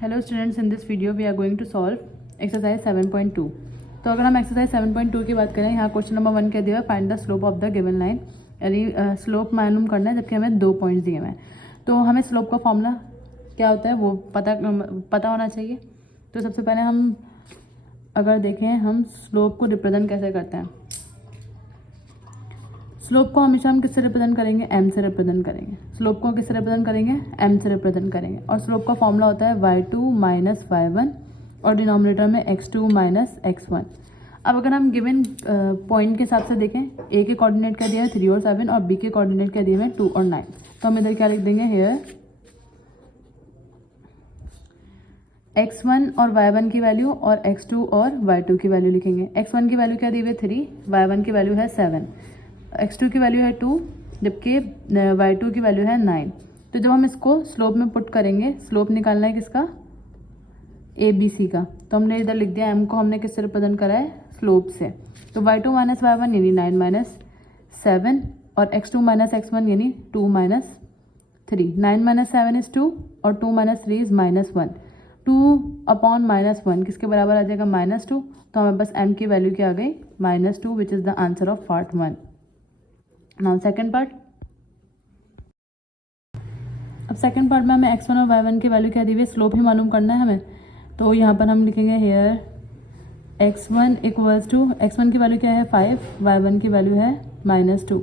Hello students, in this video we are going to solve exercise 7.2। तो अगर हम exercise 7.2 की बात करें, यहाँ क्वेश्चन नंबर 1 क्या दिया है, find the slope of the given line, यानी स्लोप मालूम करना है, जबकि हमें 2 पॉइंट्स दिए हुए हैं। तो हमें स्लोप का फॉर्मूला क्या होता है वो पता होना चाहिए। तो सबसे पहले हम अगर देखें, हम स्लोप को रिप्रेजेंट कैसे करते हैं। स्लोप को हमेशा हम किससे रिप्रेजेंट करेंगे, एम से रिप्रेजेंट करेंगे। स्लोप को किससे रिप्रेजेंट करेंगे, एम से रिप्रेजेंट करेंगे। और स्लोप का फॉर्मूला होता है y2 माइनस y1 और डिनोमिनेटर में x2 माइनस x1। अब अगर हम गिवन पॉइंट के हिसाब से देखें, ए के कोऑर्डिनेट क्या दिया है 3 और 7 और बी के कोऑर्डिनेट क्या दिए हैं 2 और 9। तो हम इधर क्या लिख देंगे, हेयर x1 और y1 की वैल्यू और x2 और y2 की वैल्यू लिखेंगे। x1 की वैल्यू क्या दी हुई है 3, y1 की वैल्यू है 7, x2 की वैल्यू है 2, जबकि y2 की वैल्यू है 9। तो जब हम इसको स्लोप में पुट करेंगे, स्लोप निकालना है किसका, ए बी सी का। तो हमने इधर लिख दिया, m को हमने किससे रिप्रेजेंट करा है, स्लोप से। तो y2 माइनस y1 यानी 9 माइनस 7 और x2 माइनस x1 यानी 2 माइनस 3। 9 माइनस 7 इज 2 और 2 minus 3 is minus 1। 2 upon minus 1 किसके बराबर आ जाएगा, -2। तो हमें बस m की वैल्यू क्या आ गई, -2, विच is the answer of part 1। Now second part. अब सेकेंड पार्ट में हमें x1 और y1 की वैल्यू क्या दी हुई है, स्लोप ही मालूम करना है हमें। तो यहाँ पर हम लिखेंगे hair x1 equals to, x1 की वैल्यू क्या है 5, y1 की वैल्यू है -2,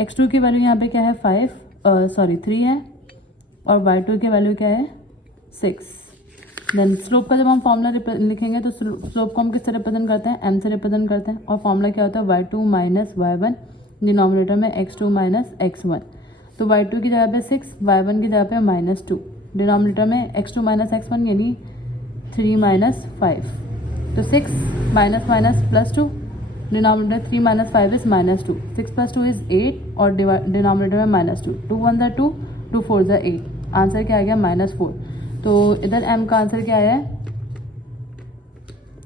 x2 की वैल्यू यहाँ पे क्या है 3 है और y2 की वैल्यू क्या है 6। देन स्लोप का जब हम फॉर्मूला लिखेंगे तो स्लोप को हम किससे रिप्रेजेंट करते हैं, m से रिप्रेजेंट करते हैं। और फॉर्मूला क्या होता है y2 माइनस y1 डिनोमिनेटर में x2 माइनस x1। तो y2 की जगह पे 6, y1 की जगह पे -2, डिनोमिनेटर में x2 माइनस x1 यानी 3 माइनस 5। तो 6 minus minus plus 2, denominator 3 minus 5 is -2, 6 plus 2 is 8 और डिनोमिनेटर में -2, 2 1 ज़ा 2, 2 4 ज़ा 8। आंसर क्या आ गया -4। तो इधर m का आंसर क्या आया है,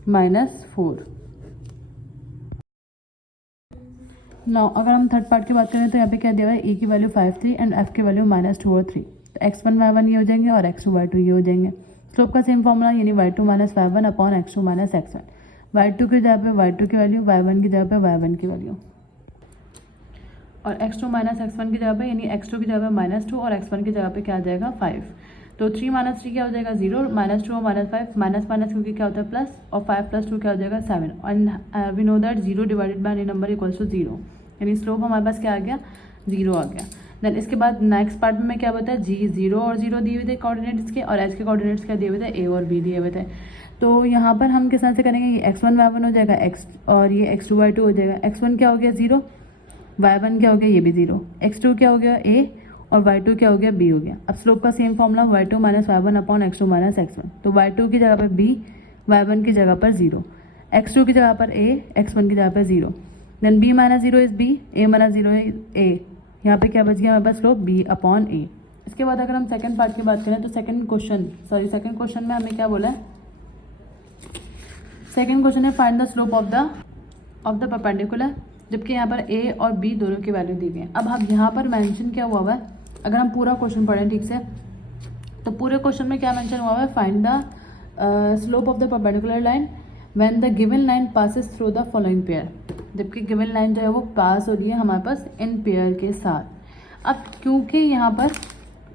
-4। नाउ अगर हम थर्ड पार्ट की बात करें तो यहाँ पे क्या दिया हुआ है, e की वैल्यू 5 3 एंड f की वैल्यू -2 और 3। तो x1 y1 ये हो जाएंगे और x2 y2 ये हो जाएंगे। स्लोप का सेम फॉर्मूला यानी y2 minus y1 upon x2 minus x1। y2 की जगह पे y2 की वैल्यू, y1 की जगह पे y1 की वैल्यू और x2 माइनस x1 की जगह पे, यानी x2 की जगह पे -2 और x1 की जगह पे क्या आ जाएगा 5। तो 3 माइनस 3 क्या हो जाएगा 0, -2 और -5 माइनस माइनस क्योंकि क्या होता है प्लस, और 5 प्लस 2 क्या हो जाएगा 7। और we know that 0 divided by any number equals to 0, यानी स्लोप हमारे पास क्या आ गया 0 आ गया। देन इसके बाद नेक्स्ट पार्ट में क्या बताया, जी 0 और 0 दिए हुए थे कोऑर्डिनेट्स के, और एच के कोऑर्डिनेट्स क्या दिए हुए थे, ए और बी दिए हुए थे। तो यहाँ पर हम किस तरह से करेंगे, ये x1 y1 हो जाएगा x और ये x2 y2 हो जाएगा। x1 क्या हो गया 0, y1 क्या हो गया ये भी 0, x2 क्या हो गया a और y2 क्या हो गया b हो गया। अब स्लोप का same formula y2 minus y1 upon x2 minus x1। तो y2 की जगह पर b, y1 की जगह पर 0, x2 की जगह पर a, x1 की जगह पर 0। Then b minus 0 is b, a minus 0 is a। यहाँ पे क्या बच गया हमारे पास स्लोप b अपॉन a। इसके बाद अगर हम सेकंड पार्ट की बात करें तो सेकंड क्वेश्चन में हमें क्या बोला है, सेकंड क्वेश्चन है find the slope of the perpendicular, जबकि यहाँ पर a और b दोनों की वैल्यू दी हुई है। अब हम यहाँ पर मेंशन क्या हुआ है, अगर हम पूरा क्वेश्चन पढ़ें ठीक से, तो पूरे क्वेश्चन में क्या मेंशन हुआ है, find the slope of the perpendicular line when the given line passes through the following pair. जबकि गिवन लाइन जो है वो पास हो रही है हमारे पास इन पेयर के साथ। अब क्योंकि यहाँ पर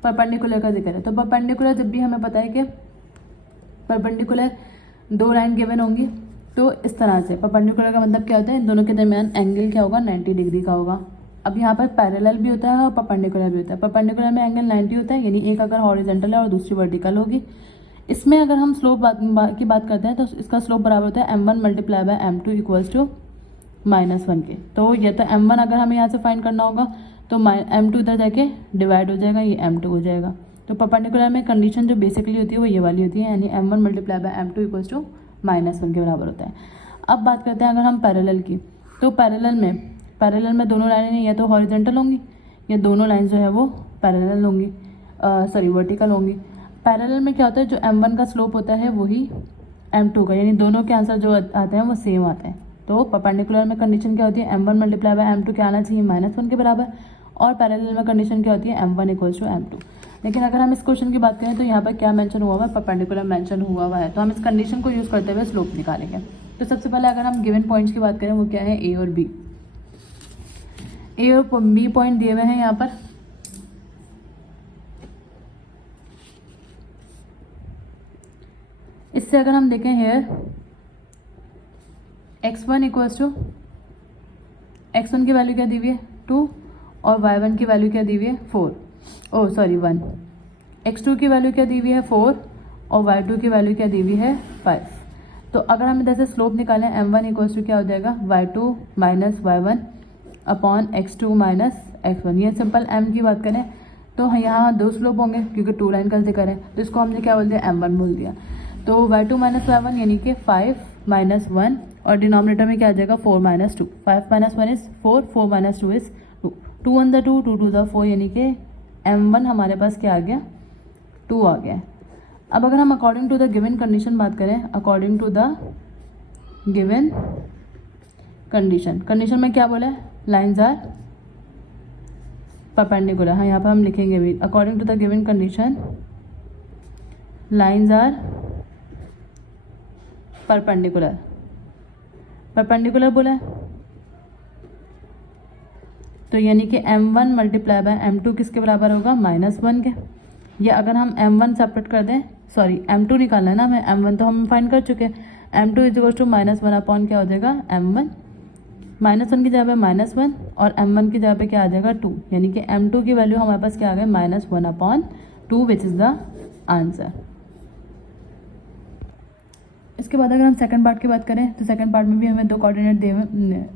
परपेंडिकुलर का जिक्र है, तो परपेंडिकुलर जब भी हमें पता है कि परपेंडिकुलर 2 लाइन गिवन होंगी, तो इस तरह से परपेंडिकुलर का मतलब क्या होता है, इन दोनों के दरमियान एंगल क्या होगा 90 डिग्री का होगा। अब यहाँ पर पैरेलल भी होता है और परपेंडिकुलर भी होता है। परपेंडिकुलर में एंगल 90 होता है, यानी एक अगर हॉरिजॉन्टल है और दूसरी वर्टिकल होगी। इसमें अगर हम स्लोप की बात करते हैं तो इसका स्लोप बराबर होता है m1 multiply by m2 equals to -1 के। तो ये तो m1 अगर हमें यहाँ से फाइंड करना होगा तो m2 इधर जाके डिवाइड हो जाएगा, ये m2 हो जाएगा। तो परपेंडिकुलर में कंडीशन जो बेसिकली होती है वो ये वाली होती है, यानी m1 multiply by m2 equals to -1 के बराबर होता है। अब बात करते हैं अगर हम पैरेलल की, तो पैरेलल में दोनों लाइनें या तो हॉरिजॉन्टल होंगी या दोनों लाइन जो है वो पैरेलल होंगी, वर्टिकल होंगी। पैरेलल में क्या होता है, जो m1 का स्लोप होता है वही m2 का, यानी दोनों के आंसर जो आते हैं वो सेम आते हैं। तो परपेंडिकुलर में कंडीशन क्या होती है, m1 मल्टीप्लाई बाय m2 क्या आना चाहिए -1 के बराबर, और पैरेलल में कंडीशन क्या होती है m1 इक्वल्स टू m2। लेकिन अगर हम इस क्वेश्चन की बात करें तो यहाँ पर क्या मेंशन हुआ हुआ है, परपेंडिकुलर मेंशन हुआ हुआ है। तो हम इस कंडीशन को यूज़ करते हुए स्लोप निकालेंगे। तो सबसे पहले अगर हम गिवन पॉइंट्स की बात करें वो क्या है, ए और बी। ए और बी पॉइंट दिए हुए हैं यहाँ पर। इससे अगर हम देखें hair x1 equals to x1 की वैल्यू क्या दी हुई है 2 और y1 की वैल्यू क्या दी हुई है 1। x2 की वैल्यू क्या दी हुई है 4 और y2 की वैल्यू क्या दी हुई है 5। तो अगर हम इधर से स्लोप निकालें m1 इक्वल्स टू क्या हो जाएगा y2 minus y1 upon x2 minus x1। ये सिंपल m की बात करें तो यहाँ दो स्लोप होंगे क्योंकि 2 लाइन का जिक्र है, तो इसको हमने क्या बोल दिया m1 बोल दिया। तो y2 माइनस y1 यानी कि 5 माइनस 1 और डिनोमिनेटर में क्या आ जाएगा 4 minus 2। 5 minus 1 is 4, 4 minus 2 is 2, 2 1 2, 2 2 4 यानी कि m1 हमारे पास क्या आ गया 2 आ गया। अब अगर हम according to the given condition बात करें, according to the given condition में क्या बोला है, लाइन्स आर परपेंडिकुलर। हाँ यहाँ पर हम लिखेंगे भी according to the given condition lines are perpendicular बोला है। तो यानी कि m1 मल्टीप्लाई बाय m2 किसके बराबर होगा -1 के। या अगर हम m1 सेपरेट कर दें, सॉरी m2 निकालना है ना हमें, m1 तो हम फाइंड कर चुके हैं। m2 is equal to -1 upon क्या हो जाएगा m1, -1 की जगह पे -1 और m1 की जगह पे क्या आ जाएगा 2, यानी कि m2 की वैल्यू हमारे पास क्या आ गया -1 upon 2 which is the answer. इसके बाद अगर हम सेकंड पार्ट की बात करें तो सेकंड पार्ट में भी हमें दो कोऑर्डिनेट दिए हुए,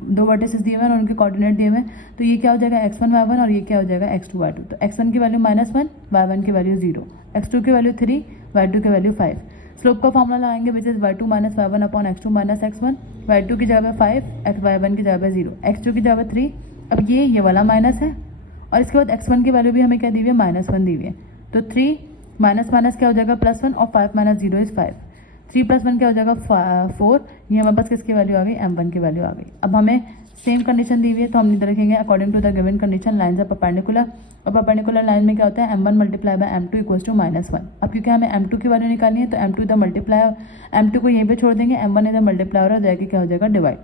दो वर्टिसेस दिए हुए हैं और उनके कोऑर्डिनेट दिए हुए हैं। तो ये क्या हो जाएगा x1 y1 और ये क्या हो जाएगा x2 y2। तो x1 की वैल्यू -1, y1 की वैल्यू 0, x2 की वैल्यू 3, y2 की वैल्यू 5। स्लोप का फॉर्मूला लगाएंगे which is y2 minus y1 upon x2 minus x1। y2 की जगह पे 5, y1 की जगह पे 0, x2 की जगह पे 3। अब ये वाला माइनस है और इसके बाद x1 की वैल्यू भी हमें क्या दी हुई है -1 दी हुई है। तो 3 माइनस माइनस क्या हो जाएगा +1 और 5 माइनस 0 इज 5। 3 + 1 क्या हो जाएगा 4। ये हमारे पास किसकी वैल्यू आ गई m1 की वैल्यू आ गई। अब हमें सेम कंडीशन दी हुई है तो हम इधर रखेंगे according to the given condition lines are perpendicular. और परपेंडिकुलर लाइन में क्या होता है m1 multiply by m2 equals to -1। अब क्योंकि हमें m2 की वैल्यू निकालनी है तो m2 इधर मल्टीप्लाई, m2 को यहीं पे छोड़ देंगे, m1 इधर मल्टीप्लाई हो जाएगा क्या हो जाएगा डिवाइड।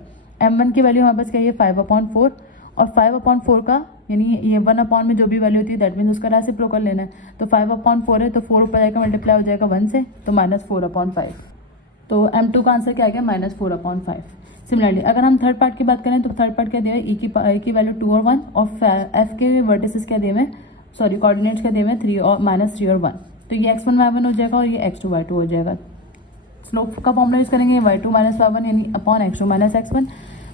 m1 की वैल्यू हमारे पास क्या है 5/4 और 5/4 का यानी ये 1 अपॉन में जो भी वैल्यू होती है दैट मीन्स उसका रेसिप्रोकल लेना है। तो 5/4 है तो 4 ऊपर जाएगा मल्टीप्लाई हो जाएगा 1 से, तो -4/5। तो m2 का आंसर क्या आ गया -4/5। सिमिलरली अगर हम थर्ड पार्ट की बात करें तो थर्ड पार्ट क्या दिया है e की वैल्यू 2 और 1 और f के वर्टिसेस क्या दिए हुए, सॉरी कोऑर्डिनेट्स क्या दिए हुए 3 और -3 और 1। तो ये x1 y1 हो जाएगा और ये x2 y2 हो जाएगा। स्लोप का फॉर्मूला यूज करेंगे y2 माइनस y1 यानी upon x2 minus x1।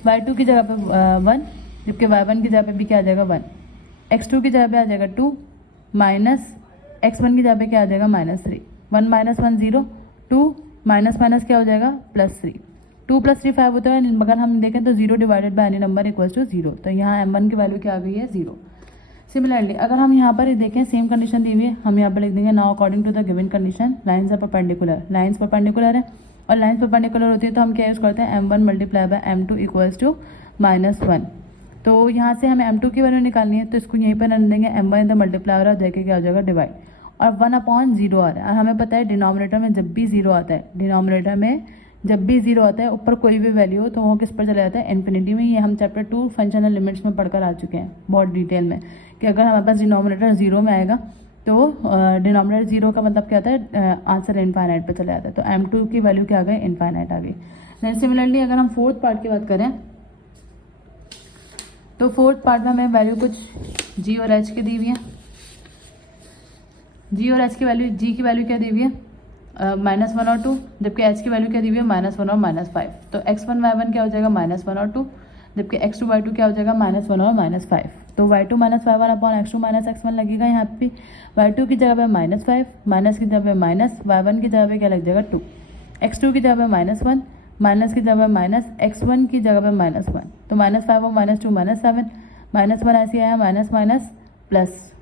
y2 की जगह पे 1 जबकि y1 की जगह पे भी क्या आ जाएगा 1। x2 की जगह पे आ जाएगा 2 माइनस x1 की जगह पे क्या आ जाएगा -3। 1 माइनस 1 0, 2 माइनस माइनस क्या हो जाएगा +3। 2 + 3 5 होता है, अगर हम देखें तो 0 divided by any number equals to 0। तो यहाँ m1 की वैल्यू क्या आ गई है 0। सिमिलरली अगर हम यहाँ पर देखें सेम कंडीशन दी हुई है, हम यहाँ पर लिख देंगे now according to the given condition lines are perpendicular. Lines perpendicular है और लाइन्स परपेंडिकुलर होती है तो हम क्या यूज़ करते हैं m1 multiply by m2 equals to -1। तो यहाँ से हमें m2 की वैल्यू निकालनी है तो इसको यहीं पर रख देंगे, m1 इधर मल्टीप्लाई हो रहा है देखिए क्या हो जाएगा डिवाइड और 1/0 आ रहा है। और हमें पता है डिनोमिनेटर में जब भी 0 आता है, डिनोमिनेटर में जब भी 0 आता है ऊपर कोई भी वैल्यू हो तो वो किस पर चला जाता है इन्फिनिटी में। ये हम चैप्टर 2 फंक्शनल लिमिट्स में पढ़कर आ चुके हैं बहुत डिटेल में कि अगर हमारे पास डिनोमिनेटर 0 में आएगा तो डिनोमिनेटर 0 का मतलब क्या आता है आंसर इनफाइनाइट पर चला जाता है। तो m2 की वैल्यू क्या आ गई इनफाइनाइट आ गई। देन सिमिलरली अगर हम फोर्थ पार्ट की बात करें तो फोर्थ पार्ट में हमें वैल्यू कुछ g और h की दी हुई है। g और h की वैल्यू, g की वैल्यू क्या दी हुई है -1 और 2, जबकि h की वैल्यू क्या दी हुई है -1 और -5। तो x1 y1 क्या हो जाएगा -1 और 2, जबकि x2 y2 क्या हो जाएगा -1 और -5। तो y2 minus y1 upon x2 minus x1 लगेगा यहाँ पे y2 की जगह पे -5, माइनस की जगह पे माइनस, y1 की जगह पे क्या लग जाएगा 2, x2 की जगह पे -1, माइनस की जगह पे माइनस, x1 की जगह पे -1। तो -5 और -2 -7, -1 ऐसे आया माइनस माइनस प्लस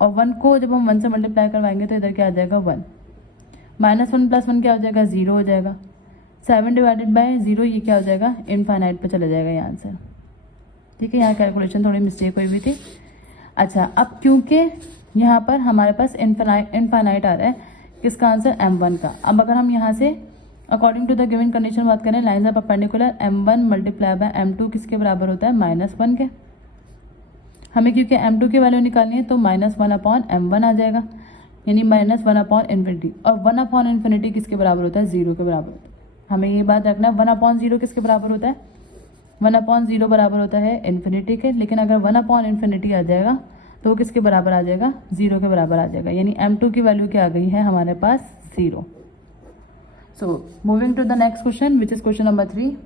और 1 को जब हम 1 से मल्टीप्लाई करवाएंगे तो इधर क्या आ जाएगा 1। -1 + 1 क्या हो जाएगा 0 हो जाएगा। 7 डिवाइडेड बाय 0 ये क्या हो जाएगा इनफाइनाइट पे चला जाएगा ये आंसर। ठीक है, यहाँ कैलकुलेशन थोड़ी मिस्टेक हुई थी। अच्छा अब क्योंकि यहाँ पर हमारे पास इनफाइनाइट आ रहा है, किसका आंसर m1 का। अब अगर हम यहाँ से according to the given condition बात करें, lines of perpendicular m1 multiply by m2 किसके बराबर होता है, -1 के। हमें क्योंकि m2 की वैल्यू निकालनी है तो -1/m1 आ जाएगा, यानी -1/∞, और 1/∞ किसके बराबर होता है, 0 के बराबर होता है। हमें ये बात रखना है 1/0 किसके बराबर होता है, 1/0 बराबर होता है इन्फिनिटी के। लेकिन अगर 1/∞ आ जाएगा तो वो किसके बराबर आ जाएगा, 0 के बराबर आ जाएगा, यानी m2 की वैल्यू क्या आ गई है हमारे पास, 0। So moving to the next question which is question number 3।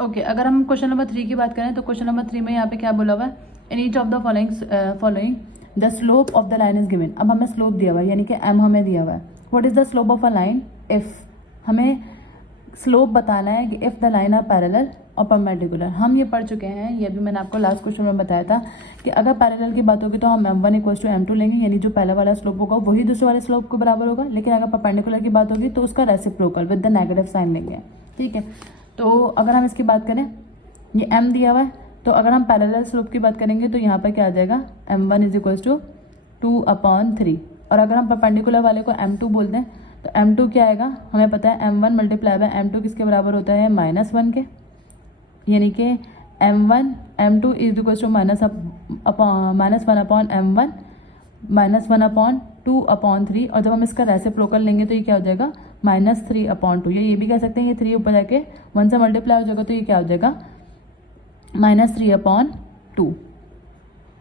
Okay, अगर हम क्वेश्चन नंबर 3 की बात करें तो क्वेश्चन नंबर 3 में यहाँ पे क्या बोला हुआ है, in each of the following the slope of the line is given. अब हमें स्लोप दिया हुआ है, यानी कि m हमें दिया हुआ है। What is the slope of a line if, हमें स्लोप बताना है कि if the line are parallel और परपेंडिकुलर। हम ये पढ़ चुके हैं, ये भी मैंने आपको लास्ट क्वेश्चन में बताया था कि अगर पैरेलल की बात होगी तो हम m1 = m2 लेंगे, यानी जो पहला वाला स्लोप होगा वही दूसरे वाले स्लोप के बराबर होगा। लेकिन अगर परपेंडिकुलर की बात होगी तो उसका reciprocal with the negative sign लेंगे, ठीक है। तो अगर हम इसकी बात करें, ये m दिया हुआ है, तो अगर हम पैरेलल स्लोप की बात करेंगे तो यहाँ पर क्या आ जाएगा, m1 = 2/3। और अगर हम परपेंडिकुलर वाले को m2 बोलते हैं तो m2 क्या आएगा, हमें पता है m1 मल्टीप्लाई बाय m2 किसके बराबर होता है, -1 के, यानी कि m1 m2 = -1/m1 -1/2/3। और जब हम इसका रेसिप्रोकल लेंगे तो ये क्या हो जाएगा, -3/2। ये भी कह सकते हैं, ये 3 ऊपर जाके 1 से मल्टीप्लाई हो जाएगा तो ये क्या हो जाएगा, -3/2।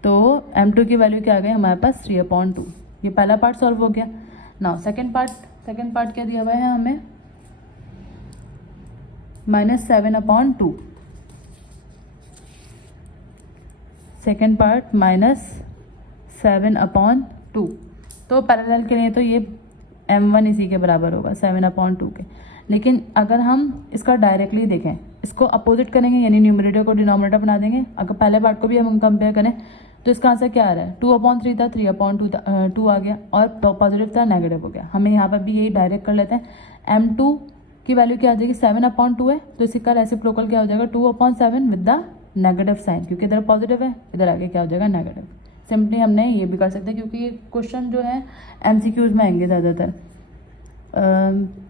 तो m2 की वैल्यू क्या आ गई हमारे पास, 3/2। ये पहला पार्ट सॉल्व हो गया। नाउ सेकेंड पार्ट क्या दिया हुआ है हमें, -7/2। Second part -7/2। तो पैरेलल के लिए तो ये m1 इसी के बराबर होगा, 7/2 के। लेकिन अगर हम इसका डायरेक्टली देखें, इसको अपोजिट करेंगे, यानी न्यूमरेटर को डिनोमिनेटर बना देंगे। अगर पहले पार्ट को भी हम कंपेयर करें तो इसका आंसर क्या आ रहा है, 2/3 था, 3/2 आ गया, और पॉजिटिव था, नेगेटिव हो गया। हमें यहाँ पर भी यही डायरेक्ट कर लेते हैं। m2 की वैल्यू क्या आ जाएगी, 7/2 है, तो इसका रेसिप्रोकल क्या हो जाएगा, 2/7 विद द नेगेटिव साइन, क्योंकि इधर पॉजिटिव है, इधर आगे क्या हो जाएगा, नेगेटिव। सिंपली हमने ये भी कर सकते हैं, क्योंकि ये क्वेश्चन जो है MCQs में आएंगे ज़्यादातर।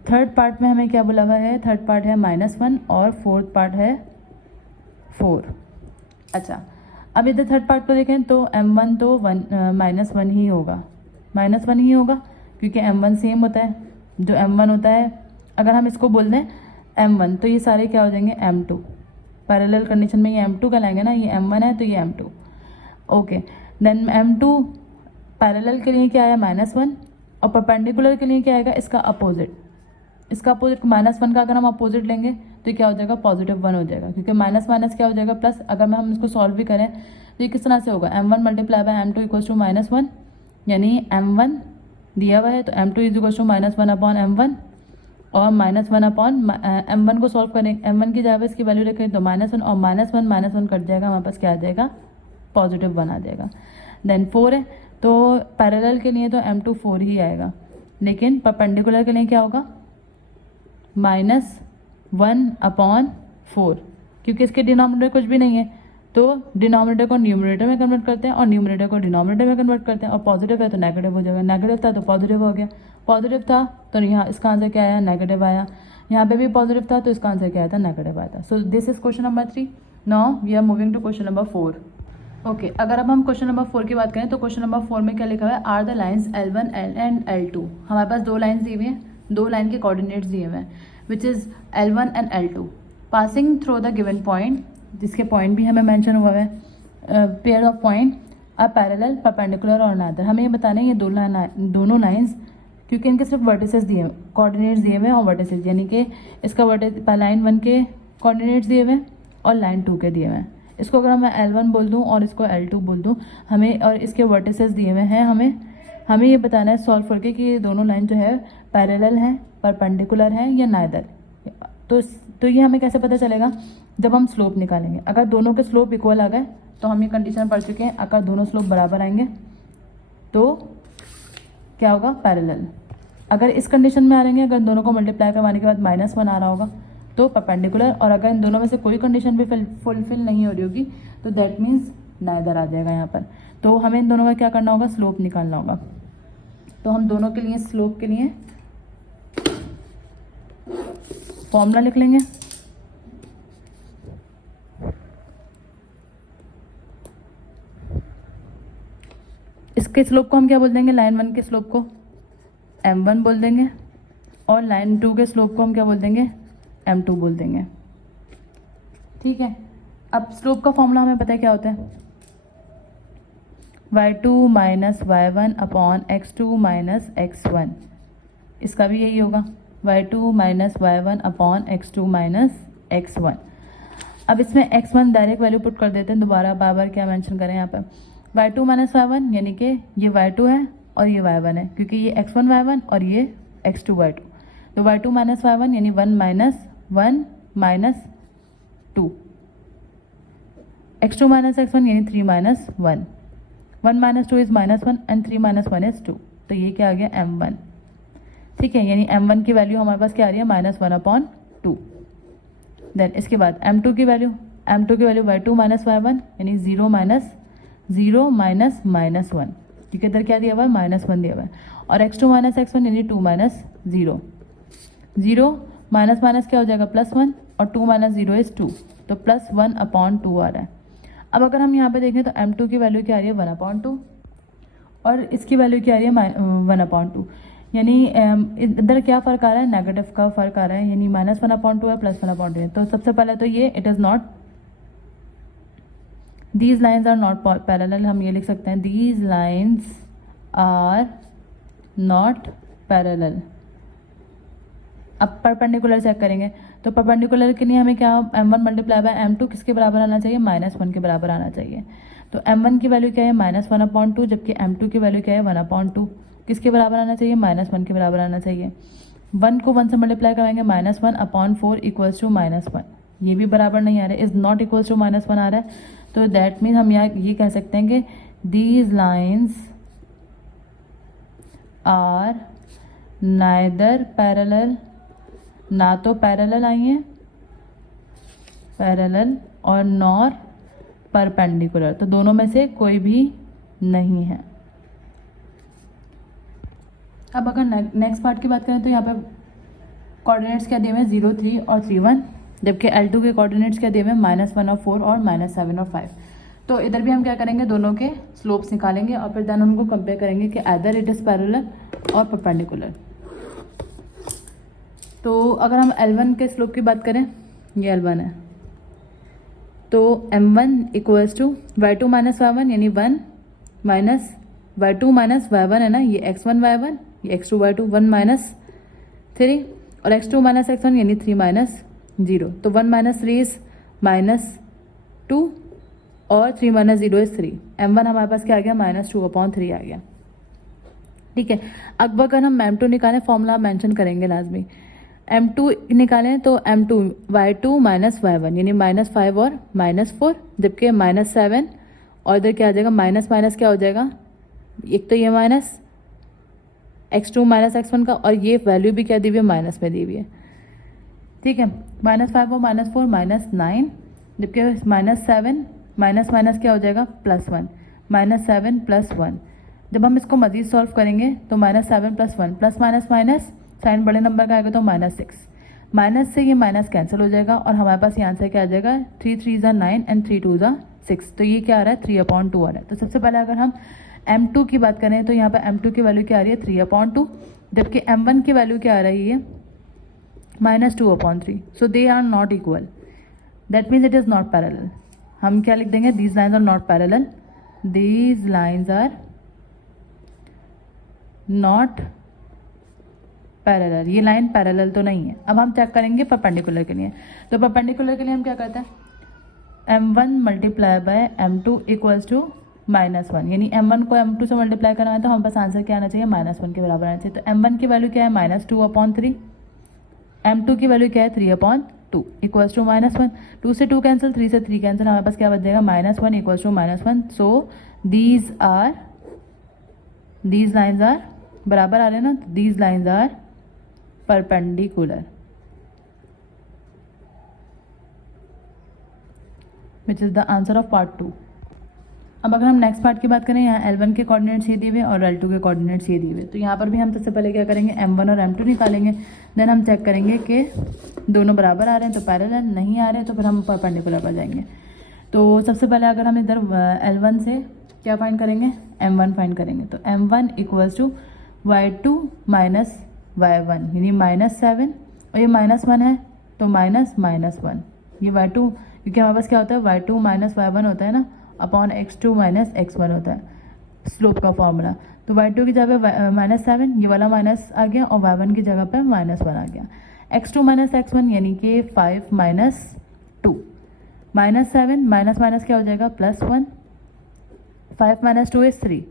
थर्ड पार्ट में हमें क्या बोला हुआ है, थर्ड पार्ट है -1 और फोर्थ पार्ट है 4। अच्छा, अब इधर थर्ड पार्ट को देखें तो m1 तो -1 ही होगा, -1 ही होगा, क्योंकि m1 सेम होता है जो m1 होता है। अगर हम इसको बोल दें m1 तो ये सारे क्या हो जाएंगे, m2। पैरेलल कंडीशन में ये m2 का लाएंगे ना, ये m1 है तो ये m2। Okay, then m2 parallel के लिए क्या आया, -1, और परपेंडिकुलर के लिए क्या आएगा, इसका अपोजिट। इसका अपोजिट -1 का अगर हम अपोजिट लेंगे तो क्या हो जाएगा, +1 हो जाएगा, क्योंकि माइनस क्या हो जाएगा, प्लस। अगर हम इसको सॉल्व भी करें तो ये किस तरह से होगा, m1 मल्टीप्लाई बाय m2 = -1, यानी m1 दिया हुआ है तो m2 = -1/m1, और -1/m1 को सॉल्व करें, m1 की जगह इसकी वैल्यू रखें तो -1, और -1 कट जाएगा, हमारे पास क्या आ जाएगा, +1 आ जाएगा। देन 4 है, तो पैरेलल के लिए तो m2 4 ही आएगा, लेकिन परपेंडिकुलर के लिए क्या होगा, -1/4, क्योंकि इसके डिनोमिनेटर कुछ भी नहीं है, तो डिनोमिनेटर को न्यूमरेटर में कन्वर्ट करते हैं और न्यूमरेटर को डिनोमिनेटर में कन्वर्ट करते हैं, और पॉजिटिव है तो नेगेटिव हो जाएगा, नेगेटिव था तो पॉजिटिव हो गया, पॉजिटिव था तो यहाँ इसका आंसर क्या आया, नेगेटिव आया, यहाँ पे भी पॉजिटिव था तो इसका आंसर क्या आया था, नेगेटिव आया था। So this is question number 3। Now we are moving to question number 4। Okay, अगर अब हम क्वेश्चन नंबर 4 की बात करें तो क्वेश्चन नंबर 4 में क्या लिखा हुआ है, are the lines L1 and L2। हमारे पास 2 लाइन्स दी हुई हैं, 2 लाइन के कोऑर्डिनेट्स दिए हुए हैं, which is L1 and L2 passing through the given point, जिसके पॉइंट भी हमें मेंशन हुआ है। Pair of point are parallel, perpendicular और अनदर। हमें ये बताना है ये दोनों लाइन्स, क्योंकि इनके सिर्फ वर्टिसेस दिए हैं, कोऑर्डिनेट्स दिए हुए हैं और वर्टिसेस, यानी कि इसका लाइन 1 के कोऑर्डिनेट्स दिए हुए हैं और लाइन 2 के दिए हुए हैं। इसको अगर मैं L1 बोल दूँ और इसको L2 बोल दूँ, हमें, और इसके वर्टिसेस दिए हुए हैं, हमें ये बताना है सॉल्व करके कि ये दोनों लाइन जो है पैरेलल हैं, परपेंडिकुलर हैं या नाइदर। तो ये हमें कैसे पता चलेगा, जब हम स्लोप निकालेंगे। अगर दोनों के स्लोप इक्वल आ गए तो हम ये कंडीशन पढ़ चुके हैं, अगर दोनों स्लोप बराबर आएंगे तो क्या होगा, पैरेलल। अगर इस कंडीशन में आ रहेंगे, अगर दोनों को मल्टीप्लाई करवाने के बाद -1 आ रहा होगा तो परपेंडिकुलर, और अगर इन दोनों में से कोई कंडीशन भी फुलफिल नहीं हो रही होगी तो दैट मीन्स नाइदर आ जाएगा यहाँ पर। तो हमें इन दोनों का क्या करना होगा, स्लोप निकालना होगा। तो हम दोनों के लिए स्लोप के लिए फॉर्मूला लिख लेंगे। इसके स्लोप को हम क्या बोल देंगे, लाइन 1 के स्लोप को m1 बोल देंगे और लाइन 2 के स्लोप को हम क्या बोल देंगे, m2 बोल देंगे। ठीक है, अब स्लोप का फॉर्मूला हमें पता है क्या होता है, y2 minus y1 upon x2 minus x1। इसका भी यही होगा, y2 minus y1 upon x2 minus x1। अब इसमें x1 डायरेक्ट वैल्यू पुट कर देते हैं, दोबारा बार बार क्या मेंशन करें यहाँ पर, y2 माइनस y1 यानी कि ये y2 है और ये y1 है, क्योंकि ये x1 y1 और ये x2 y2। तो y2 माइनस y1 यानी 1 माइनस 2, x2 माइनस x1 यानी 3 minus 1, 1 minus 2 is minus 1 and 3 minus 1 is 2। तो ये क्या आ गया, m1। ठीक है, यानी m1 की वैल्यू हमारे पास क्या आ रही है, -1/2। देन इसके बाद m2 की वैल्यू y2 माइनस y1 यानी 0 माइनस -1, क्योंकि इधर क्या दिया हुआ है, -1 दिया हुआ है, और x2 माइनस x1 यानी 2 माइनस 0, 0 माइनस माइनस क्या हो जाएगा, +1 और 2 माइनस 0 इज 2, तो +1/2 आ रहा है। अब अगर हम यहाँ पे देखें तो m2 की वैल्यू क्या आ रही है, 1/2 और इसकी वैल्यू क्या आ रही है, 1/2। यानी इधर क्या फ़र्क आ रहा है, नेगेटिव का फ़र्क आ रहा है, यानी -1/2 है +1/2 है। तो सबसे पहले तो ये it is not, these lines are not parallel. हम ये लिख सकते हैं, these lines are not parallel. अब परपेंडिकुलर चेक करेंगे, तो परपेंडिकुलर के लिए हमें क्या, m1 मल्टीप्लाई बाय m2 किसके बराबर आना चाहिए, -1 के बराबर आना चाहिए। तो m1 की वैल्यू क्या है, -1/2, जबकि m2 की वैल्यू क्या है, 1/2। किसके बराबर आना चाहिए, -1 के बराबर आना चाहिए। 1 को 1 से मल्टीप्लाई कराएंगे, -1/4 इक्वल्स टू -1। ये भी बराबर नहीं आ रहा है, इज़ नॉट इक्वल्स टू -1 आ रहा है। तो दैट मीन्स हम यहाँ ये कह सकते हैं कि these lines are neither parallel, ना तो पैरेलल आई हैं पैरेलल और नॉर परपेंडिकुलर, तो दोनों में से कोई भी नहीं है। अब अगर नेक्स्ट पार्ट की बात करें तो यहाँ पे कोऑर्डिनेट्स क्या दिए हुए हैं, 0, 3 और 3, 1, जबकि L2 के कोऑर्डिनेट्स क्या दिए हुए हैं, -1 और 4 और -7 और 5। तो इधर भी हम क्या करेंगे, दोनों के स्लोप्स निकालेंगे और फिर देन उनको कंपेयर करेंगे कि आइदर इट इज़ पैरेलल और परपेंडिकुलर। तो अगर हम L1 के स्लोप की बात करें, ये L1 है, तो m1 equals to y2 minus y1 यानी 1 माइनस y2 माइनस y1 है ना, ये x1 y1, ये x2 y2, 1 माइनस 3 और x2 माइनस x1 यानी 3 माइनस 0। तो 1 माइनस 3 इज -2 और 3 माइनस 0 इज 3। m1 हमारे पास क्या आ गया, -2/3 आ गया। ठीक है, अब अगर हम m2 निकालें, फॉर्मूला मेंशन करेंगे लाजमी। m2 निकालें तो m2 y2 माइनस y1 यानी -5 और -4, जबकि -7 और इधर क्या आ जाएगा, माइनस माइनस क्या हो जाएगा, एक तो ये माइनस x2 माइनस x1 का, और ये वैल्यू भी क्या दी हुई है, माइनस में दी हुई है। ठीक है, -5 और -4 -9, जबकि -7 माइनस माइनस क्या हो जाएगा, +1, -7 +1। जब हम इसको मजीद सॉल्व करेंगे तो -7 +1 प्लस माइनस माइनस, साइन बड़े नंबर का आएगा तो -6, माइनस से ये माइनस कैंसिल हो जाएगा और हमारे पास यहाँ से क्या आ जाएगा, 3 3 ज़ा 9 एंड 3 2 ज़ा 6। तो ये क्या आ रहा है, 3/2 आ रहा है। तो सबसे पहले अगर हम m2 की बात करें तो यहाँ पर m2 की वैल्यू क्या आ रही है, 3/2, जबकि m1 की वैल्यू क्या आ रही है, -2/3। So they are not equal, that means it is not parallel. हम क्या लिख देंगे, these lines are not parallel, these lines are not parallel. ये लाइन पैरेलल तो नहीं है। अब हम चेक करेंगे परपेंडिकुलर के लिए। तो परपेंडिकुलर के लिए हम क्या करते हैं, m1 multiply by m2 equals to -1, यानी m1 को m2 से मल्टीप्लाई करना है तो हमारे पास आंसर क्या आना चाहिए, -1 के बराबर आना चाहिए। तो m1 की वैल्यू क्या है, -2/3, m2 की वैल्यू क्या है, 3/2 इक्वल्स टू -1। 2 से 2 कैंसिल, 3 से 3 कैंसिल, हमारे पास क्या बच जाएगा, -1 equals to -1। So these lines are बराबर आ रहे हैं ना, these lines are perpendicular, which is the answer of part 2. अब अगर हम नेक्स्ट पार्ट की बात करें, यहाँ L1 के कोऑर्डिनेट्स ये दिए हुए और L2 के कोऑर्डिनेट्स ये दिए हुए, तो यहाँ पर भी हम सबसे पहले क्या करेंगे, M1 और M2 निकालेंगे। देन हम चेक करेंगे कि दोनों बराबर आ रहे हैं तो पैरेलल, नहीं आ रहे तो फिर हम परपेंडिकुलर पर जाएंगे। तो सबसे पहले अगर हम इधर L1 से क्या फाइंड करेंगे, M1 फाइंड करेंगे। तो M1 equals to Y2 minus Y1 यानी -7, और ये -1 है तो -1, ये Y2, क्योंकि हमारे पास क्या होता है Y2 माइनस Y1 होता है ना, अपॉन x2 माइनस x1 होता है स्लोप का फॉर्मूला। तो y2 की जगह पे -7, ये वाला माइनस आ गया, और y1 की जगह पे -1 आ गया। x2 माइनस x1 यानी कि 5 माइनस 2, -7 माइनस माइनस क्या हो जाएगा +1, 5 माइनस 2 इज 3,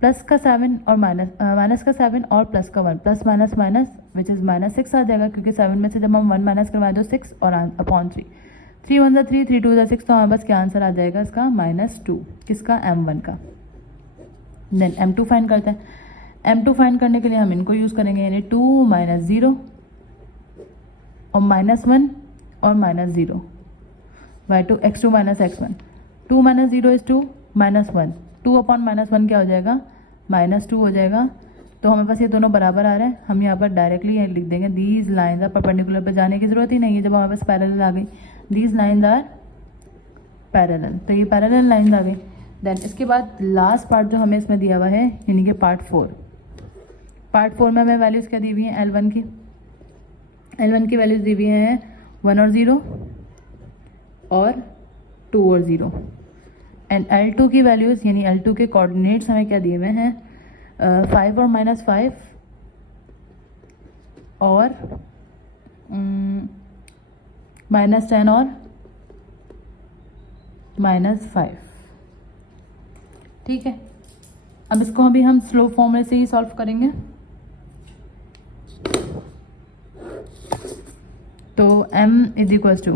प्लस का 7 और माइनस का 7 और प्लस का 1, plus minus minus which is -6 आ जाएगा, क्योंकि 7 में से जब हम 1 माइनस करवाए तो 6 और अपॉन 3, 3 1 3, 3 2 6, तो हमारे पास क्या आंसर आ जाएगा इसका -2, किसका, M1 का। देन M2 फाइंड करते हैं। M2 फाइंड करने के लिए हम इनको यूज़ करेंगे, यानी 2 माइनस 0 और -1 और -0, y2 x2 minus x1, 2 minus 0 is 2, -1, 2 upon -1 क्या हो जाएगा, -2 हो जाएगा। तो हमारे पास ये दोनों बराबर आ रहे हैं, हम यहाँ पर डायरेक्टली लिख देंगे दीज लाइन्स आर परपेंडिकुलर, पर जाने की जरूरत ही नहीं है जब हमारे पास पैरेलल आ गई, दीज लाइन्स आर पैरेलल, तो ये पैरेलल लाइन्स आ गई। देन इसके बाद लास्ट पार्ट जो हमें इसमें दिया हुआ है, यानी कि पार्ट 4। पार्ट 4 में हमें वैल्यूज़ क्या दी हुई हैं, L1 की, L1 की वैल्यूज़ दी हुई हैं 1 और 0 और 2 और 0, एंड L2 की वैल्यूज़ यानी L2 के कोऑर्डिनेट्स हमें क्या दिए हुए हैं, 5 और -5 और -10 और -5, ठीक है। अब इसको अभी हम स्लो फॉर्मूले से ही सॉल्व करेंगे। तो m is equals to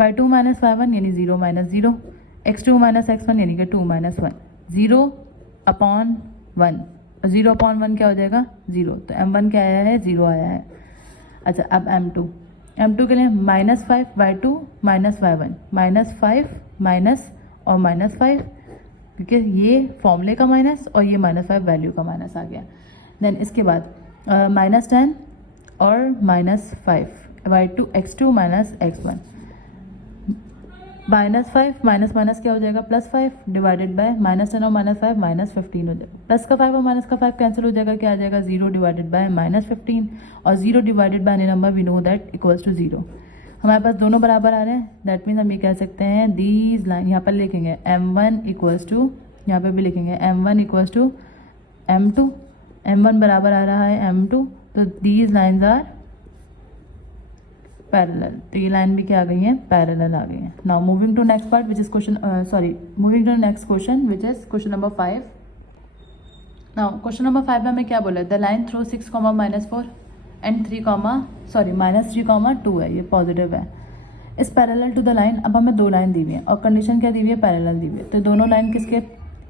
y2 minus y1 यानी 0 माइनस 0, x2 माइनस x1 यानी कि 2 माइनस 1, 0 अपॉन 1, 0 अपॉन 1 क्या हो जाएगा 0, तो m1 क्या आया है 0 आया है। अच्छा अब m2 के लिए -5 y2 माइनस y1, -5 माइनस और -5, क्योंकि ये फॉर्मूले का माइनस और ये -5 वैल्यू का माइनस आ गया। देन इसके बाद -10 और -5 y2 x2 minus x1, -5 minus minus क्या हो जाएगा +5 डिवाइडेड बाय -10 और -5 -15 हो जाएगा, प्लस का 5 और माइनस का 5 कैंसिल हो जाएगा, क्या आ जाएगा 0 डिवाइडेड बाय -15, और 0 divided by any number we know that equals to 0। हमारे पास दोनों बराबर आ रहे हैं, दैट मीन्स हम ये कह सकते हैं दीज लाइन, यहाँ पर लिखेंगे m1 इक्वल्स टू, यहाँ पर भी लिखेंगे m1 equals to m2, m1 बराबर आ रहा है m2, तो दीज लाइन्स आर पैरेलल, तो ये लाइन भी क्या आ गई है पैरेलल आ गई है। Now moving to next part which is moving to next question which is question number 5। Now question number 5 में हमें क्या बोला है, द लाइन थ्रू 6, -4 एंड 3, -3, 2 है, ये पॉजिटिव है, इस पैरेलल टू द लाइन। अब हमें दो लाइन दी हुई है और कंडीशन क्या दी हुई है, पैरेलल दी हुई है, तो दोनों लाइन किसके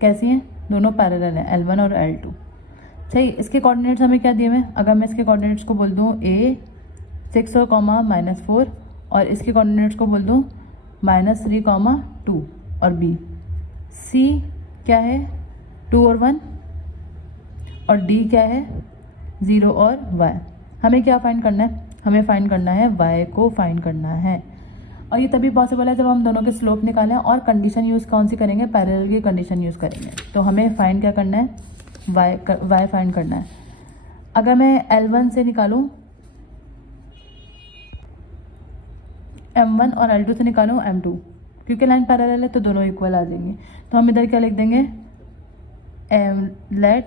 कैसी हैं, दोनों पैरेलल हैं, L1 और L2, सही। इसके कोऑर्डिनेट्स हमें क्या दिए हुए हैं, अगर मैं इसके कोऑर्डिनेट्स को बोल दूँ A 6 और -4, और इसके कोऑर्डिनेट्स को बोल दूँ -3, 2 और B, C क्या है 2 और 1, और D क्या है 0 और Y। हमें क्या फाइंड करना है, हमें फाइंड करना है Y को फाइंड करना है, और ये तभी पॉसिबल है जब हम दोनों के स्लोप निकालें, और कंडीशन यूज़ कौन सी करेंगे, पैरेलल की कंडीशन यूज़ करेंगे। तो हमें फाइंड क्या करना है, Y फाइंड करना है। अगर मैं L1 से निकालूँ M1 और L2 से निकालूँ M2, क्योंकि लाइन पैरेलल है तो दोनों इक्वल आ जाएंगे, तो हम इधर क्या लिख देंगे, late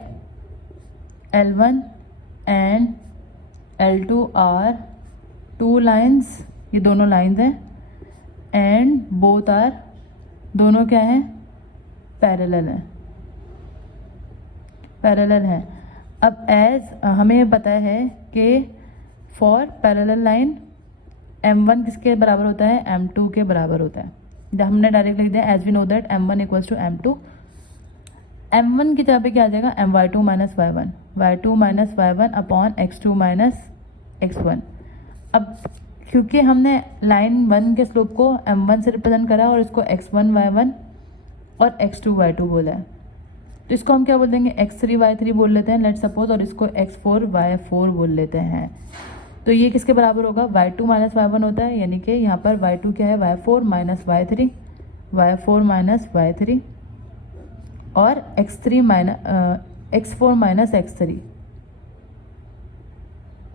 L1 and L2 are 2 lines, ये दोनों लाइन्स हैं, एंड बोथ आर, दोनों क्या हैं पैरेलल हैं, पैरेलल हैं। अब एज हमें पता है कि फॉर पैरेलल लाइन M1 किसके बराबर होता है, M2 के बराबर होता है, जब हमने डायरेक्ट लिख दिया as we know that M1 equals to M2, M1 की जगह पे क्या आ जाएगा y2 minus y1 upon x2 minus x1। अब क्योंकि हमने लाइन 1 के स्लोप को m1 से रिप्रेजेंट करा और इसको x1 y1 और x2 y2 बोला है, तो इसको हम क्या बोल देंगे, x3 y3 बोल लेते हैं लेट सपोज, और इसको x4 y4 बोल लेते हैं। तो ये किसके बराबर होगा, y2 माइनस y1 होता है, यानी कि यहाँ पर y2 क्या है, y4 minus y3, y4 minus y3 और x4 माइनस x3।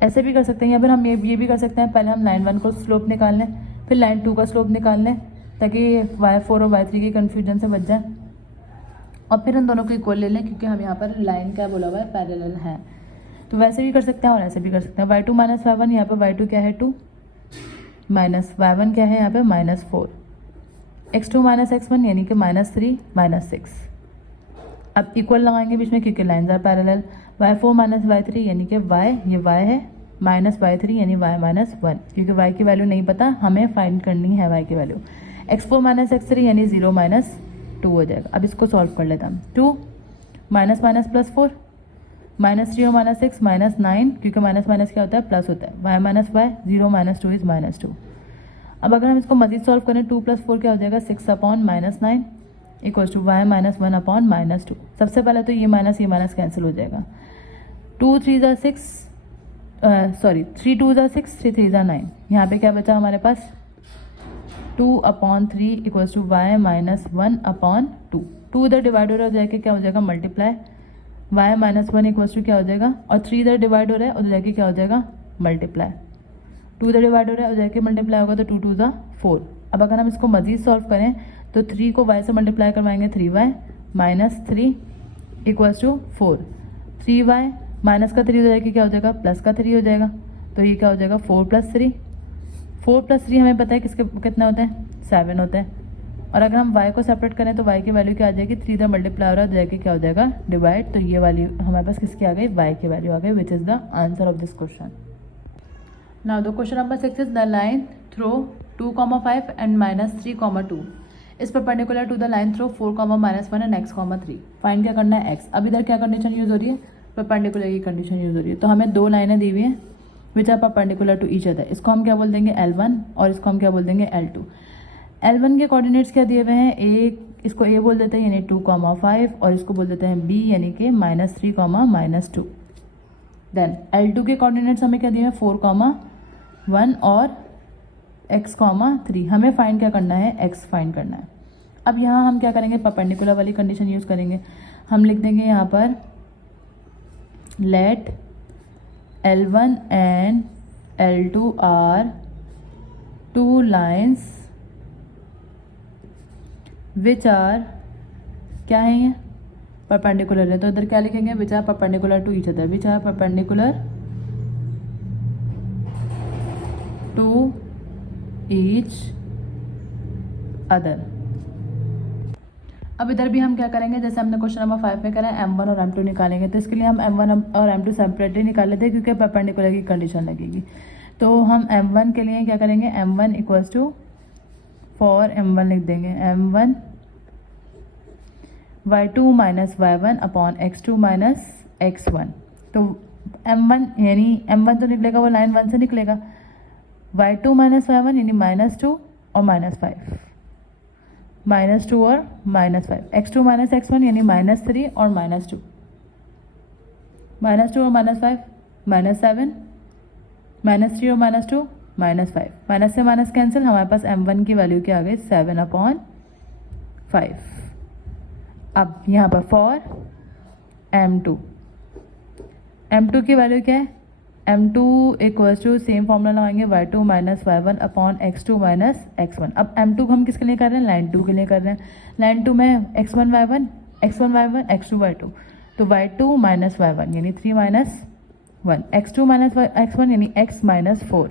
ऐसे भी कर सकते हैं, या फिर हम ये भी कर सकते हैं, पहले हम लाइन 1 को स्लोप निकाल लें, फिर लाइन 2 का स्लोप निकाल लें, ताकि y4 और y3 की कन्फ्यूजन से बच जाए, और फिर उन दोनों को इक्वल ले लें, क्योंकि हम यहाँ पर लाइन क्या बोला हुआ है, पैरेलल है। तो वैसे भी कर सकते हैं और ऐसे भी कर सकते हैं। y2 माइनस y1, यहाँ पर y2 क्या है 2 माइनस y1 क्या है यहाँ पे -4, x2 माइनस x1 यानी कि -3 -6। अब इक्वल लगाएंगे बीच में, क्योंकि lines are parallel. y4 minus y3 यानी कि y, ये y है, माइनस y3 यानी y माइनस 1, क्योंकि y की वैल्यू नहीं पता, हमें फाइंड करनी है y की वैल्यू। x4 माइनस x3 यानी 0 माइनस 2 हो जाएगा। अब इसको सॉल्व कर लेता हूँ। 2 माइनस माइनस प्लस 4, -3 और -6 -9, क्योंकि माइनस माइनस क्या होता है, प्लस होता है। y minus y, 0 minus 2 is -2। अब अगर हम इसको मजीद सॉल्व करें, 2 + 4 क्या हो जाएगा, 6 upon -9 equals to y minus 1 upon -2। सबसे पहले तो ये माइनस कैंसिल हो जाएगा। 2 3 ज़ा 6, सॉरी 3 2 ज़ा 6, 3 3 ज़ा 9। यहाँ पे क्या बचा हमारे पास, 2/3 equals to y minus 1 upon 2। 2 इधर डिवाइड हो रहा है, जाके क्या हो जाएगा, multiply, y minus 1 equals to क्या हो जाएगा, और 3 इधर डिवाइड हो रहा है, उधर जाके क्या हो जाएगा, मल्टीप्लाई। 2 इधर डिवाइड हो रहा है, उधर जाके मल्टीप्लाई होगा, तो 2 2 ज़ा 4। अब अगर हम इसको मजीद सॉल्व करें, तो 3 को y से मल्टीप्लाई करवाएंगे, 3y minus 3 equals to 4। 3y minus का 3 हो जाएगा, क्या हो जाएगा, प्लस का 3 हो जाएगा, तो ये क्या हो जाएगा, 4 + 3। 4 + 3 हमें पता है किसके कितना होता है, 7 होता है। और अगर हम y को सेपरेट करें, तो y की वैल्यू क्या आ जाएगी, 3 इधर मल्टीप्लाई हो रहा है, जाके क्या हो जाएगा, डिवाइड। तो ये वैल्यू हमारे पास किसकी आ गई, y की वैल्यू आ गई, which is the answer of this question. Now the question number 6 is the line through 2,5 and -3,2 is perpendicular to the line through 4, -1 एंड x,3। फाइंड क्या करना है, x। अब इधर क्या कंडीशन यूज हो रही है, परपेंडिकुलर की कंडीशन यूज हो रही है। तो हमें 2 लाइनें दी हुई हैं which are perpendicular to each other. इसको हम क्या बोल देंगे, L1, और इसको हम क्या बोल देंगे, L2। L1 के कोऑर्डिनेट्स क्या दिए हुए हैं, एक इसको a बोल देते हैं, यानी 2,5, और इसको बोल देते हैं b, यानी कि -3, -2। देन L2 के कोऑर्डिनेट्स हमें क्या दिए हैं, 4,1 और x,3। हमें फाइंड क्या करना है, x फाइंड करना है। अब यहाँ हम क्या करेंगे, परपेंडिकुलर वाली कंडीशन यूज़ करेंगे। हम लिख देंगे यहाँ पर let L1 and L2 are 2 lines which are, क्या है ये, परपेंडिकुलर है। तो इधर क्या लिखेंगे, which are perpendicular to each other, which are perpendicular to each other. अब इधर भी हम क्या करेंगे, जैसे हमने क्वेश्चन नंबर 5 में करें, m1 और m2 निकालेंगे। तो इसके लिए हम m1 और m2 सेपरेटली निकाल लेते हैं, क्योंकि परपेंडिकुलर की कंडीशन लगेगी। तो हम m1 के लिए क्या करेंगे, m1 equals to, for m1 लिख देंगे m1 y2 minus y1 upon x2 minus x1। तो m1 यानी m1 तो निकलेगा, वो लाइन 1 से निकलेगा, y2 माइनस y1 यानी -2 और -5, -2 और -5, x2 माइनस x1 यानी -3 और -2, -2 और -5 -7, -3 और -2 -5, माइनस से माइनस कैंसिल, हमारे पास m1 की वैल्यू क्या आ गई, 7/5। अब यहाँ पर फॉर m2 की वैल्यू क्या है, m2 equals to, same formula लगाएंगे, y2 minus y1 upon x2 minus x1। अब m2 को हम किसके लिए कर रहे हैं, लाइन 2 के लिए कर रहे हैं। लाइन 2 में x1 y1 x2 y2, तो y2 माइनस y1 यानी 3 माइनस 1, x2 माइनस x1 यानी x minus 4,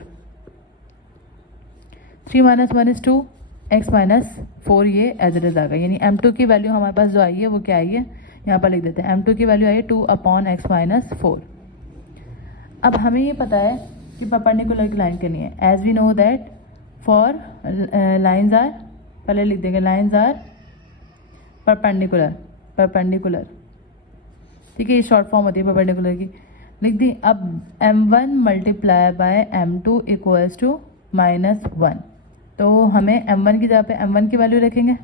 3 minus 1 is 2, x minus 4, ये एज इट इज आ गया। यानी m2 की वैल्यू हमारे पास जो आई है वो क्या आई है, यहाँ पर लिख देते हैं, m2 की वैल्यू आई है 2/x माइनस 4। अब हमें ये पता है कि परपेंडिकुलर की लाइन के लिए, as we know that for lines are, पहले लिख देंगे लाइन्स आर परपेंडिकुलर, ठीक है, ये शॉर्ट फॉर्म होती है परपेंडिकुलर की, लिख दी। अब m1 multiply by m2 equals to -1। तो हमें m1 की जगह पे m1 की वैल्यू रखेंगे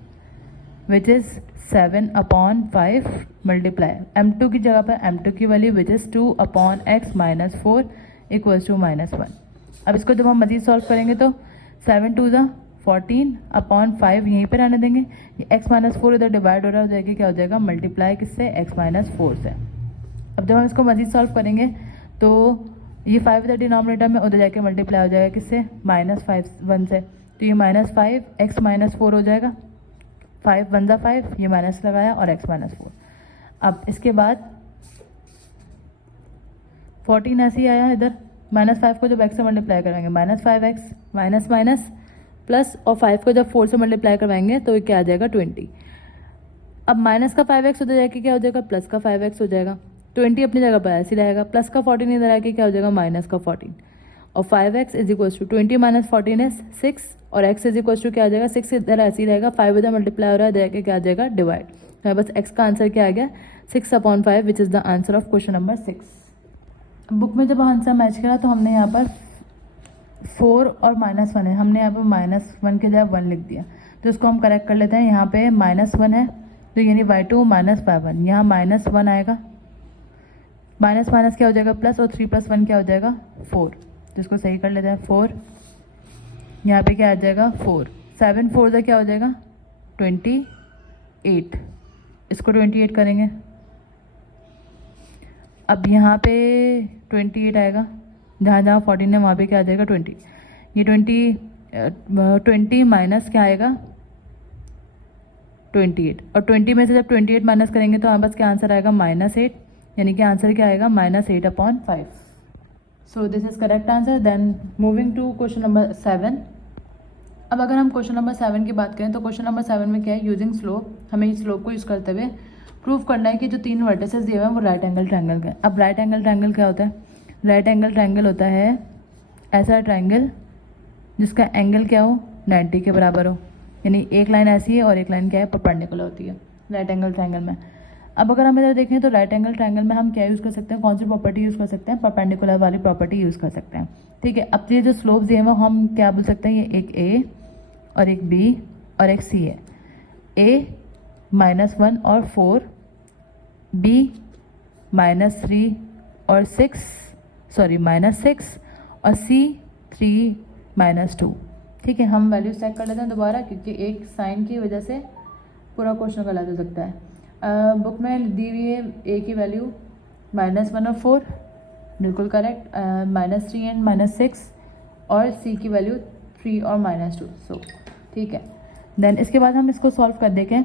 विच इज़ 7/5 मल्टीप्लाई m2 की जगह पर m2 की value which is 2/x - 4 equals to -1। अब इसको जब हम मज़ीद सॉल्व करेंगे तो 7 2 ज़ा 14/5 यहीं पर आने देंगे, ये x - 4 इधर डिवाइड हो रहा हो जाएगी, क्या हो जाएगा मल्टीप्लाई किससे x - 4 से। अब जब हम इसको मज़ीद सॉल्व करेंगे तो ये 5 इधर डिनोमिनेटर में उधर जाके मल्टीप्लाई हो जाएगा किससे -1 से, तो ये -5 x - 4 हो जाएगा, 5 1 ज़ा 5 ये माइनस लगाया और x - 4। अब इसके बाद 14 ऐसे ही आया इधर, -5 को जब x से मल्टीप्लाई करवाएंगे -5x माइनस प्लस और 5 को जब 4 से मल्टीप्लाई करवाएंगे तो ये क्या आ जाएगा 20। अब माइनस का 5x उधर जाके क्या हो जाएगा प्लस का 5x हो जाएगा, 20 अपनी जगह पर ऐसे रहेगा, प्लस का 14 इधर आके क्या हो जाएगा माइनस का 14 और 5x is equals to 20 - 14 is 6 और x इज इक्वल्स टू क्या आ जाएगा 6 इधर ऐसे ही रहेगा, 5 इधर मल्टीप्लाई हो रहा है इधर आके क्या आ जाएगा डिवाइड। तो बस x का आंसर क्या आ गया 6/5 विच is the answer of question number 6। Book में जब आंसर मैच करा तो हमने यहाँ पर 4 और -1 है, हमने यहाँ पर -1 के जगह 1 लिख दिया, तो इसको हम करेक्ट कर लेते हैं। यहाँ पे -1 है तो यानी y2 - y1, यहाँ -1 आएगा, माइनस माइनस क्या हो जाएगा प्लस और 3 + 1 क्या हो जाएगा 4, तो इसको सही कर लेते हैं 4, यहाँ पे क्या आ जाएगा 4, 7 4 से क्या हो जाएगा 28, इसको 28 करेंगे। अब यहाँ पे 28 आएगा, जहाँ जहाँ 14 है वहाँ पे क्या आ जाएगा 20, ये 20 माइनस क्या आएगा 28, और 20 में से जब 28 माइनस करेंगे तो हमारे पास क्या आंसर आएगा -8, यानी कि आंसर क्या आएगा -8/5। So this is correct answer. Then moving to question number 7। अब अगर हम क्वेश्चन नंबर 7 की बात करें तो क्वेश्चन नंबर 7 में क्या है, यूजिंग स्लोप, हमें इस स्लोप को यूज़ करते हुए प्रूव करना है कि जो 3 वर्टिसेस दिए हुए हैं वो राइट एंगल ट्रायंगल का। अब राइट एंगल ट्रायंगल क्या होता है, राइट एंगल ट्रायंगल होता है ऐसा ट्रायंगल जिसका एंगल क्या हो 90 के बराबर हो, यानी एक लाइन ऐसी है और एक लाइन क्या है परपेंडिकुलर होती है राइट एंगल ट्रायंगल में। अब अगर हम इधर देखें तो राइट एंगल ट्रायंगल में हम क्या यूज़ कर सकते हैं, कौन सी प्रॉपर्टी यूज़ कर सकते हैं, परपेंडिकुलर वाली प्रॉपर्टी यूज़ कर सकते हैं। ठीक है, अब ये जो स्लोप्स दिए हैं वो हम क्या बोल सकते हैं, ये एक ए और एक बी और एक सी है, ए -1 और 4, बी -3 और -6 और सी 3 -2। ठीक है, हम वैल्यू चेक कर लेते हैं दोबारा, क्योंकि एक साइन की वजह से पूरा क्वेश्चन गलत हो सकता है। बुक में दी हुई है ए की वैल्यू -1 और 4, बिल्कुल करेक्ट, -3 एंड -6, और सी की वैल्यू 3 और -2, सो ठीक है। देन इसके बाद हम इसको सॉल्व कर देखें।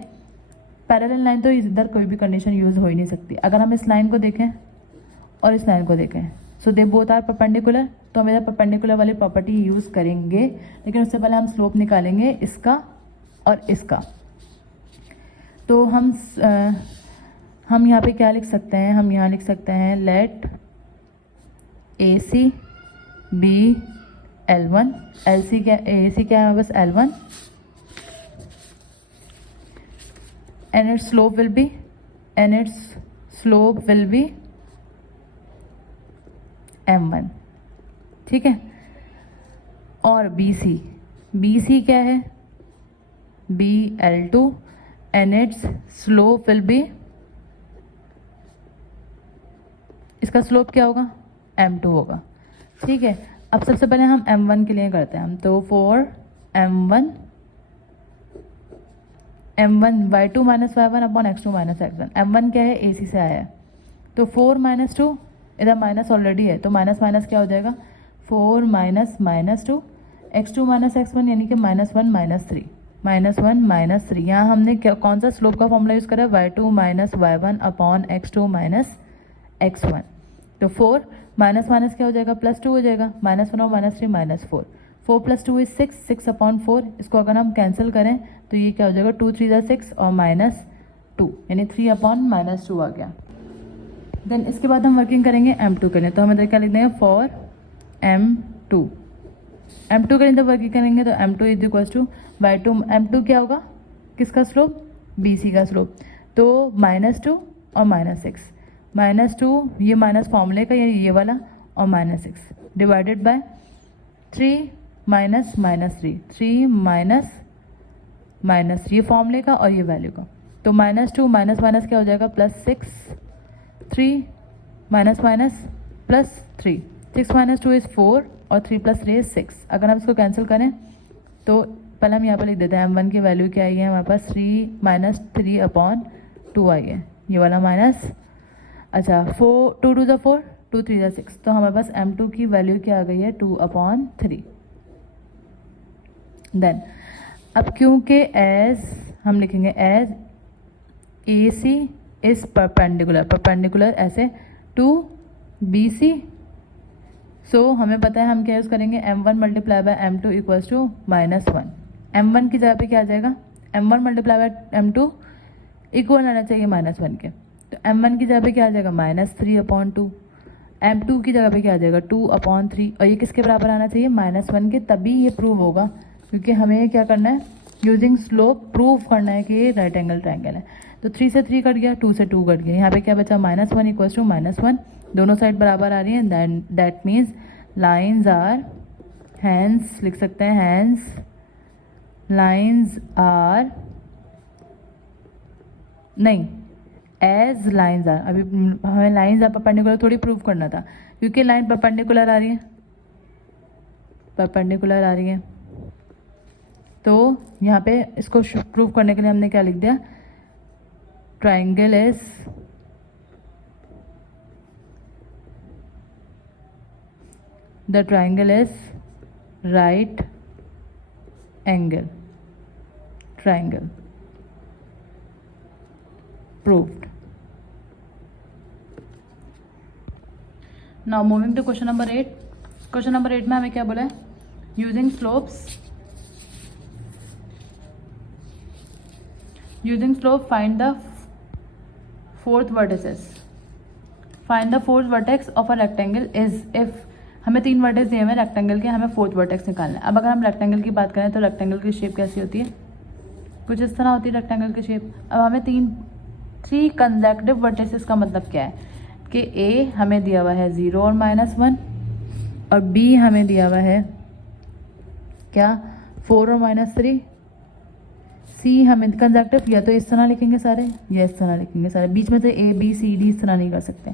पैरेलल लाइन तो इधर कोई भी कंडीशन यूज़ हो ही नहीं सकती। अगर हम इस लाइन को देखें और इस लाइन को देखें, सो दे बोथ आर परपेंडिकुलर, तो हम इधर परपेंडिकुलर वाली प्रॉपर्टी यूज़ करेंगे, लेकिन उससे पहले हम स्लोप निकालेंगे इसका और इसका। तो हम यहाँ पे क्या लिख सकते हैं, हम यहाँ लिख सकते हैं let AC be L1, LC क्या, AC क्या है बस L1, and its slope will be M1। ठीक है, और BC क्या है BL2 and its slope will be, इसका स्लोप क्या होगा M2 होगा। ठीक है, अब सबसे पहले हम M1 के लिए करते हैं हम, तो for M1 y2 - y1 upon x2 - x1, M1 क्या है AC से आया है, तो 4 - 2 इधर माइनस ऑलरेडी है, तो माइनस माइनस क्या हो जाएगा 4 - -2 x2 - x1 यानी कि -1 - 3 यहाँ हमने क्या कौन सा स्लोप का फॉर्मूला यूज़ करा है, y2 - y1 upon x2 - x1, तो 4 माइनस माइनस क्या हो जाएगा +2 हो जाएगा, -1 और -3 -4, 4 + 2 इज 6, 6/4, इसको अगर हम कैंसिल करें तो ये क्या हो जाएगा 2 3 = 6 और -2 यानी 3/-2 आ गया। देन इसके बाद हम वर्किंग करेंगे M2 के लिए, तो हम इधर क्या लिख देंगे फॉर M2 के लिए वर्किंग करेंगे, तो M2 is equals to y2, M2 क्या होगा किसका स्लोप BC का स्लोप, तो -2 और -6, -2 ये माइनस फॉर्मूले का ये वाला और -6 divided by 3 minus minus 3, 3 minus minus 3, ये फॉर्मूले का और ये वैल्यू का। तो -2 माइनस माइनस क्या हो जाएगा +6, 3 माइनस माइनस +3, 6 माइनस 2 इज़ 4 और 3 + 3 इज़ 6। अगर हम इसको कैंसिल करें तो पहले हम यहाँ पर लिख देते हैं m1 की वैल्यू क्या आई है हमारे पास 3 माइनस 3/2 आई है, ये वाला माइनस। अच्छा 4 2 2 4, 2 3 6, तो हमारे पास m2 की वैल्यू क्या आ गई है 2/3। देन अब क्योंकि एज हम लिखेंगे एज AC इज परपेंडिकुलर ऐसे टू BC, सो हमें पता है हम क्या यूज़ करेंगे m1 multiply by m2 equals to -1। m1 की जगह पे क्या आ जाएगा m1 multiply by m2 equal आना चाहिए -1 के, तो m1 की जगह पे क्या आ जाएगा -3/2, m2 की जगह पे क्या आ जाएगा 2/3, और ये किसके बराबर आना चाहिए -1 के, तभी ये प्रूव होगा। क्योंकि हमें क्या करना है यूजिंग स्लोप प्रूव करना है कि ये राइट एंगल ट्रायंगल है। तो 3 से 3 कट गया, 2 से 2 कट गया, यहाँ पे क्या बचा -1 इक्वल्स टू -1, दोनों साइड बराबर आ रही है, that means lines are, hence लिख सकते हैं हैंस लाइन्स आर, नहीं एज लाइन्स आर, अभी हमें लाइन्स आर परपेंडिकुलर थोड़ी प्रूव करना था, क्योंकि लाइन परपेंडिकुलर आ रही है, परपेंडिकुलर आ रही है। तो यहाँ पे इसको प्रूव करने के लिए हमने क्या लिख दिया, triangle is the triangle is right angle triangle, proved. Now moving to question number 8। Question number 8 में हमें क्या बोला है, using slope find the fourth vertices, find the fourth vertex of a rectangle is if, हमें 3 vertex दिए हुए हैं rectangle के, हमें फोर्थ वर्टेक्स निकालना है। अब अगर हम रेक्टेंगल की बात करें तो रेक्टेंगल की शेप कैसी होती है, कुछ इस तरह होती है रेक्टेंगल की शेप। अब हमें 3 कंसेक्यूटिव वर्टिसेस का मतलब क्या है कि A हमें दिया हुआ है 0 और -1, और B हमें दिया हुआ है क्या 4 और -3, C हमें कंसेक्यूटिव या तो इस तरह लिखेंगे सारे या इस तरह लिखेंगे सारे, बीच में से ABCD इस तरह नहीं कर सकते।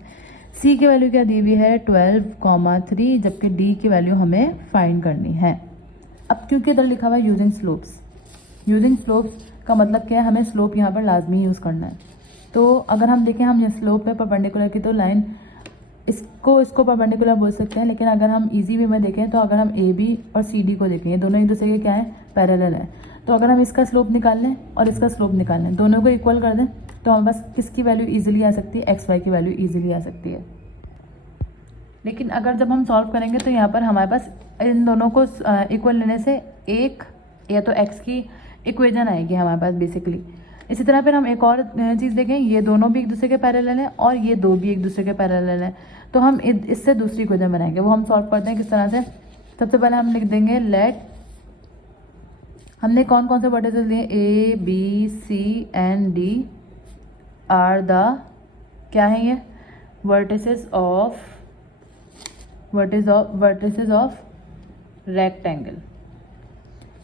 C की वैल्यू क्या दी हुई है 12,3, जबकि D की वैल्यू हमें फाइंड करनी है। अब क्योंकि इधर लिखा हुआ है यूजिंग स्लोप्स का मतलब क्या है, हमें स्लोप यहाँ पर लाजमी यूज़ करना है। तो अगर हम देखें हम ये स्लोप पे परपेंडिकुलर की, तो लाइन इसको परपेंडिकुलर बोल सकते हैं, लेकिन अगर हम इजी वे में देखें तो अगर हम AB और CD को देखें, ये दोनों एक दूसरे के क्या है पैरेलल है, तो अगर हम इसका स्लोप निकाल लें और इसका स्लोप निकाल लें, दोनों को इक्वल कर दें, तो हमारे पास किसकी वैल्यू इजीली आ सकती है, XY की वैल्यू इजीली आ सकती है। लेकिन अगर जब हम सॉल्व करेंगे तो यहाँ पर हमारे पास इन दोनों को इक्वल लेने से एक या तो x की इक्वेशन आएगी हमारे पास बेसिकली। इसी तरह फिर हम एक और चीज़ देखें, ये दोनों भी एक दूसरे के पैरेलल हैं और ये दो भी एक दूसरे के पैरेलल हैं, तो हम इससे दूसरी इक्वेशन बनाएंगे, वो हम सॉल्व करते हैं किस तरह से। सबसे पहले हम लिख देंगे लेट, हमने कौन कौन से वर्टिसेस लिए, A B C and D are the क्या है ये वर्टिसेस ऑफ रेक्टेंगल,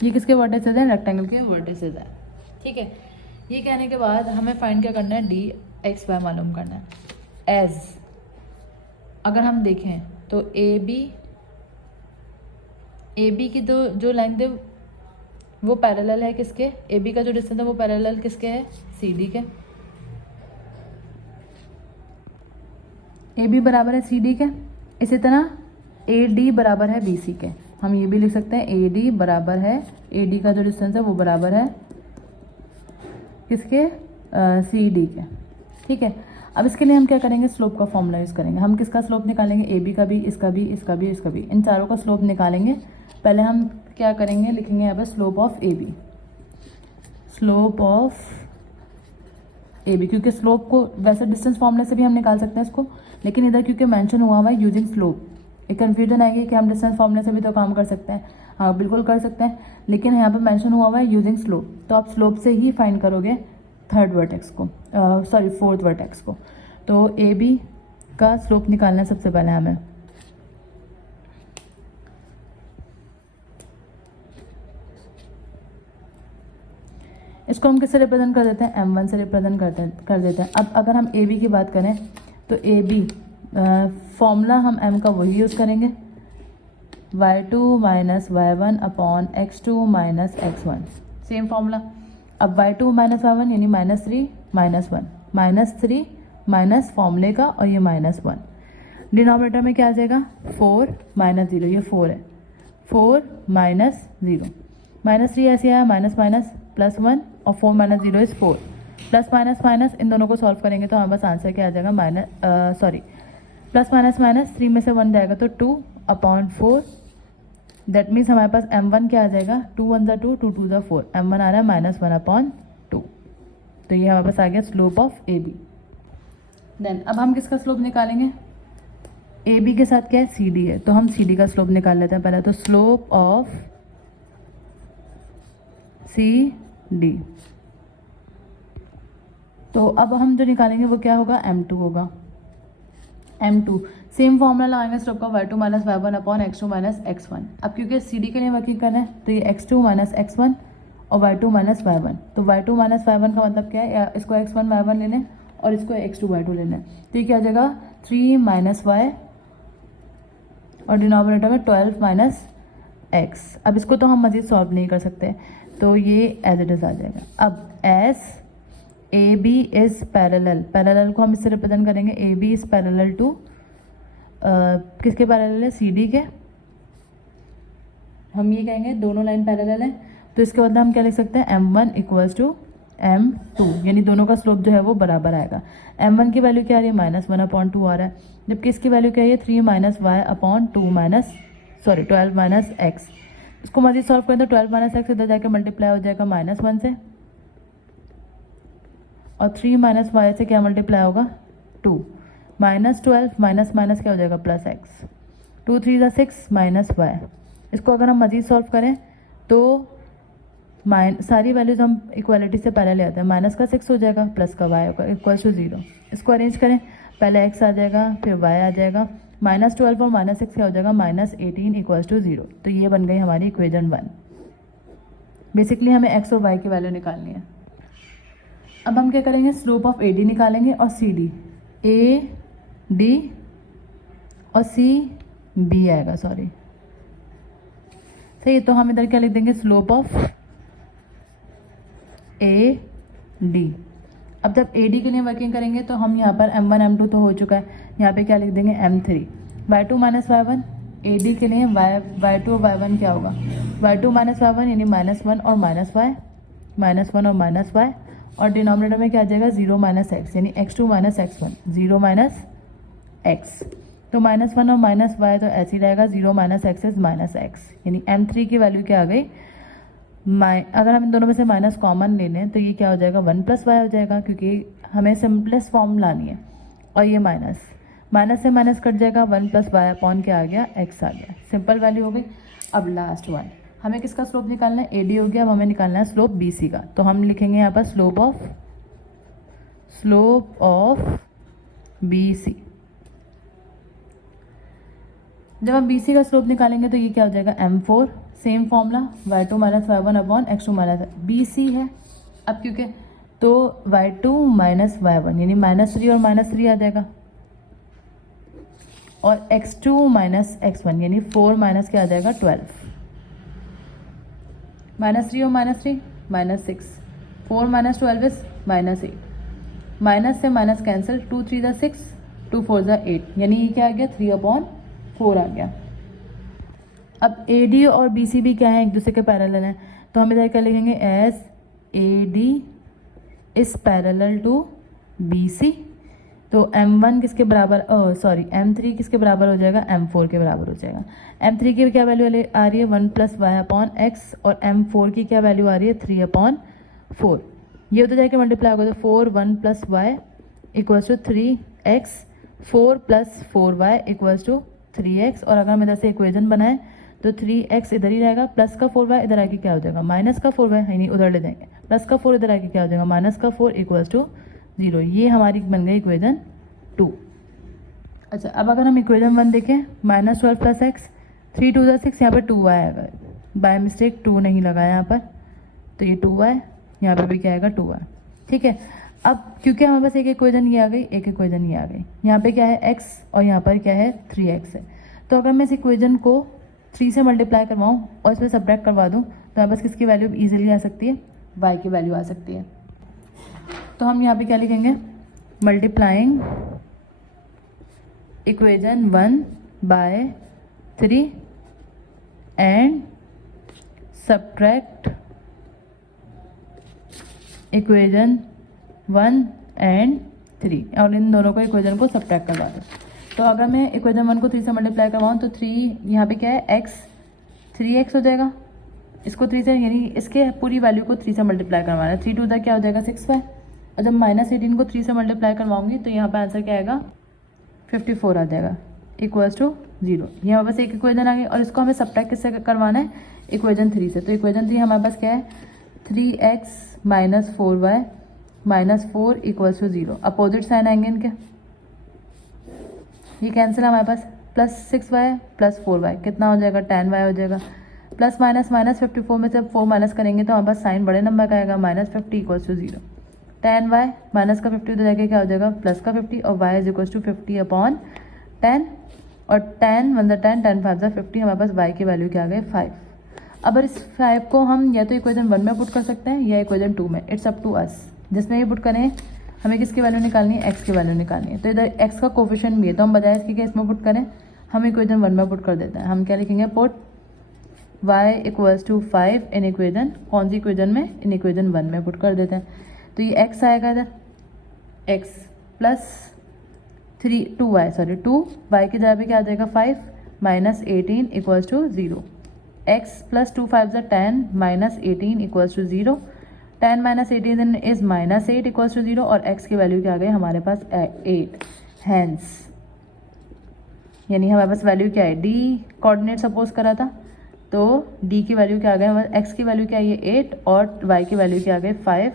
ये किसके वर्टिसेस हैं, रेक्टेंगल के वर्टिसेस हैं। ठीक है, ये कहने के बाद हमें फाइंड क्या करना है, DXY मालूम करना है। एज अगर हम देखें तो AB की तो जो लेंथ है वो पैरेलल है किसके, AB का जो डिस्टेंस है वो पैरेलल किसके है, CD के। AB बराबर है CD के, इसी तरह AD बराबर है BC के। हम ये भी लिख सकते हैं AD बराबर है, AD का जो डिस्टेंस है वो बराबर है किसके, CD के। ठीक है, अब इसके लिए हम क्या करेंगे, स्लोप का फॉर्मूला यूज़ करेंगे। हम किसका स्लोप निकालेंगे, AB का भी, इसका भी, इसका भी, इसका भी, इन चारों का स्लोप निकालेंगे। पहले हम क्या करेंगे, लिखेंगे यहाँ पर slope of AB, slope of AB, क्योंकि स्लोप को वैसे डिस्टेंस फॉर्मूले से भी हम निकाल सकते हैं इसको, लेकिन इधर क्योंकि मेंशन हुआ हुआ है यूजिंग स्लोप, एक कन्फ्यूजन आएगी कि हम डिस्टेंस फॉर्मूले से भी तो काम कर सकते हैं। हाँ बिल्कुल कर सकते हैं, लेकिन यहाँ पर मेंशन हुआ हुआ है यूजिंग स्लोप, तो आप स्लोप से ही फाइंड करोगे थर्ड वर्टेक्स को, फोर्थ वर्टेक्स को। तो AB का स्लोप निकालना है सबसे पहले हमें। इसको हम किससे रिप्रेजेंट कर देते हैं, m1 से रिप्रेजेंट कर देते हैं। अब अगर हम ab की बात करें तो ab फॉर्मूला हम m का वही यूज़ करेंगे, y2 minus y1 upon x2 minus x1, same formula. अब y2 माइनस y1 यानी -3 -1 -3 माइनस फॉर्मूले का और ये -1, डिनोमिनेटर में क्या आ जाएगा 4 माइनस 0, ये 4 है, 4 माइनस 0, -3 ऐसे आया, माइनस माइनस +1 और 4 minus 0 is 4, plus minus minus इन दोनों को सॉल्व करेंगे तो हमारे पास आंसर क्या आ जाएगा प्लस माइनस माइनस 3 में से 1 जाएगा तो 2/4, दैट मीन्स हमारे पास m1 क्या आ जाएगा, 2 1 ज़ा 2, 2 2 ज़ा 4, m1 आ रहा है -1/2। तो ये हमारे पास आ गया स्लोप ऑफ AB। देन अब हम किसका स्लोप निकालेंगे, AB के साथ क्या है CD है, तो हम CD का स्लोप निकाल लेते हैं पहले। तो स्लोप ऑफ CD, तो अब हम जो निकालेंगे वो क्या होगा, m2 होगा, m2 सेम फॉर्मूला लगाएंगे स्लोप का, y2 minus y1 upon x2 minus x1। अब क्योंकि CD के लिए वर्किंग कर रहे हैं तो ये x2 माइनस x1 और y2 माइनस y1, तो y2 माइनस y1 का मतलब क्या है, या इसको x1 y1 लेना है और इसको x2 y2 लेना है, तो ये क्या आ जाएगा 3 माइनस y और डिनोमिनेटर में 12 माइनस x। अब इसको तो हम मज़ीद सॉल्व नहीं कर सकते, तो ये एज इट इज़ आ जाएगा। अब एस AB इज़ पैरेलल को हम इससे रिप्रेजेंट करेंगे, AB इज़ पैरेलल टू किसके पैरेलल है, CD के। हम ये कहेंगे दोनों लाइन पैरेलल है, तो इसके बदले हम क्या लिख सकते हैं, m1 इक्वल्स टू m2, यानी दोनों का स्लोप जो है वो बराबर आएगा। m1 की वैल्यू क्या आ रही है, -1/2 आ रहा है, जबकि इसकी वैल्यू क्या है 3 माइनस y/2 12 माइनस x। इसको मज़ीद सॉल्व करें तो 12 माइनस x इधर जाके मल्टीप्लाई हो जाएगा -1 से, और 3 माइनस y से क्या मल्टीप्लाई होगा 2, -12 माइनस माइनस क्या हो जाएगा +x, 2 3 ज़ा 6 माइनस y। इसको अगर हम मज़ीद सॉल्व करें तो सारी वैल्यूज हम इक्वालिटी से पहले ले आते हैं, माइनस का 6 हो जाएगा, प्लस का y होगा इक्वल्स टू 0। इसको अरेंज करें, पहले x आ जाएगा फिर y आ जाएगा, -12 और -6 क्या हो जाएगा -18 इक्वल्स टू 0। तो ये बन गई हमारी इक्वेशन 1। बेसिकली हमें x और y की वैल्यू निकालनी है। अब हम क्या करेंगे, स्लोप ऑफ AD निकालेंगे और CD, AD और CB आएगा, सॉरी सही। तो हम इधर क्या लिख देंगे, स्लोप ऑफ AD। अब जब AD के लिए वर्किंग करेंगे तो हम यहाँ पर m1 m2 तो हो चुका है, यहाँ पे क्या लिख देंगे m3, y2 minus y1। AD के लिए y2 और y1 क्या होगा, y2 माइनस y1 यानी -1 और -y, -1 और -y, और डिनोमिनेटर में क्या आ जाएगा 0 माइनस x, यानी x2 minus x1, 0 minus x। तो -1 और -y तो ऐसे ही रहेगा, 0 माइनस x इज -x, यानी m3 की वैल्यू क्या आ गई, अगर हम इन दोनों में से माइनस कॉमन ले लें तो ये क्या हो जाएगा 1 + y हो जाएगा, क्योंकि हमें सिंपलेस्ट फॉर्म लानी है। और ये माइनस से माइनस कट जाएगा, 1 + y अपॉन क्या आ गया, x आ गया, सिंपल वैल्यू हो गई। अब लास्ट वन, हमें किसका स्लोप निकालना है, AD हो गया, अब हमें निकालना है स्लोप BC का। तो हम लिखेंगे यहाँ पर स्लोप ऑफ BC। जब हम BC का स्लोप निकालेंगे तो ये क्या हो जाएगा m4, same formula, y2 minus y1 upon x2 minus BC है। अब क्योंकि तो y2 माइनस y1 यानी -3 और -3 आ जाएगा, और x2 माइनस x1 यानी 4 माइनस क्या आ जाएगा 12, -3 और -3 -6, 4 माइनस 12 इज -8, माइनस से माइनस कैंसिल, 2 3 ज़ा 6, 2 4 ज़ा 8, यानी ये क्या आ गया 3/4 आ गया। अब AD और BC भी क्या है, एक दूसरे के पैरेलल हैं, तो हम इधर क्या लिखेंगे, as AD is parallel to BC। तो m1 किसके बराबर, m3 किसके बराबर हो जाएगा, m4 के बराबर हो जाएगा। m3 की क्या वैल्यू आ रही है 1 + y अपॉन x, और m4 की क्या वैल्यू आ रही है 3/4। ये उधर जाके मल्टीप्लाई होगा तो 4 1 + y equals to 3x, 4 + 4y equals to 3x। और अगर हम इधर से इक्वेशन बनाएं तो 3x इधर ही रहेगा, प्लस का 4y इधर आके क्या हो जाएगा, माइनस का 4y, यानी उधर ले जाएंगे, प्लस का 4 इधर आके क्या हो जाएगा, -4 इक्वल्स टू 0। ये हमारी बन गई इक्वेशन 2। अच्छा, अब अगर हम इक्वेशन 1 देखें, -12 + x, 3 2 ज़ा 6, यहाँ पर 2y आएगा, बाय मिस्टेक 2 नहीं लगा यहाँ पर, तो ये 2y यहाँ पे भी क्या आएगा 2y। ठीक है, अब क्योंकि हमारे पास एक इक्वेशन ये आ गई, एक इक्वेशन ये आ गई, यहाँ पे क्या है x और यहाँ पर क्या है 3x है। तो अगर मैं इस इक्वेशन को 3 से मल्टीप्लाई करवाऊँ और इसमें सब्ट्रैक्ट करवा दूँ तो हमारे पास किसकी वैल्यू ईजिली आ सकती है, y की वैल्यू आ सकती है। तो हम यहाँ पे क्या लिखेंगे, multiplying equation 1 by 3 and subtract equation 1 and 3, और इन दोनों को इक्वेशन को सब्ट्रैक्ट करवा दो। तो अगर मैं इक्वेशन 1 को 3 से मल्टीप्लाई करवाऊँ तो 3 यहाँ पे क्या है x, 3x हो जाएगा। इसको 3 से यानी इसके पूरी वैल्यू को 3 से मल्टीप्लाई करवाना है। 3 टू द क्या हो जाएगा 6y, और जब -18 को 3 से मल्टीप्लाई करवाऊंगी तो यहाँ पे आंसर क्या आएगा 54 आ जाएगा इक्वल्स टू 0। यहाँ बस एक इक्वेशन आ गई और इसको हमें सब्ट्रैक्ट किससे करवाना है, इक्वेशन 3 से। तो इक्वेशन 3 हमारे पास क्या है 3x minus 4y minus 4 equals to 0। Opposite sign आएंगे इनके, ये कैंसिल हमारे पास, प्लस 6y प्लस 4y कितना हो जाएगा 10y हो जाएगा। प्लस माइनस माइनस 54 में से 4 माइनस करेंगे तो हमारे पास साइन बड़े नंबर का आएगा -50 इक्वल्स टू 0। 10y माइनस का 50 तो जाके क्या हो जाएगा प्लस का 50, और y इज इक्वल्स टू 50/10, और 10 1 10 10 5 50, हमारे पास y की वैल्यू क्या आ गई 5। अब इस 5 को हम या तो इक्वेशन 1 में पुट कर सकते हैं या इक्वेशन 2 में, इट्स अप टू अस। जिसमें ये पुट करें हमें किसकी वैल्यू निकालनी है, x की वैल्यू निकालनी है। तो इधर x का कोफिशिएंट भी है, तो हम बजाय इसके कि इसमें पुट करें हम इक्वेशन 1 में पुट कर देते हैं। हम क्या लिखेंगे, put y equals to 5 in equation, कौन सी इक्वेशन में, इन इक्वेशन 1 में पुट कर देते हैं। तो ये x आएगा इधर, x प्लस 2y की जगह पे क्या आ जाएगा 5 minus 18 equals to 0। x plus 2 5 10 minus 18 equals to 0। 10 minus 18 is minus 8 equals to 0, और x की वैल्यू क्या आ गई हमारे पास 8। हैंस यानी हमारे पास वैल्यू क्या है, d कोऑर्डिनेट सपोज करा था तो d की वैल्यू क्या आ गई हमारे, x की वैल्यू क्या है 8 और y की वैल्यू क्या आ गई 5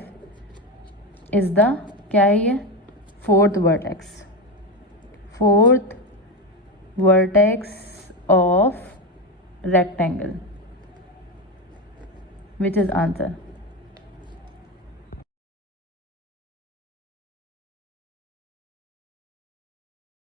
इज द क्या है ये fourth vertex of rectangle which is answer.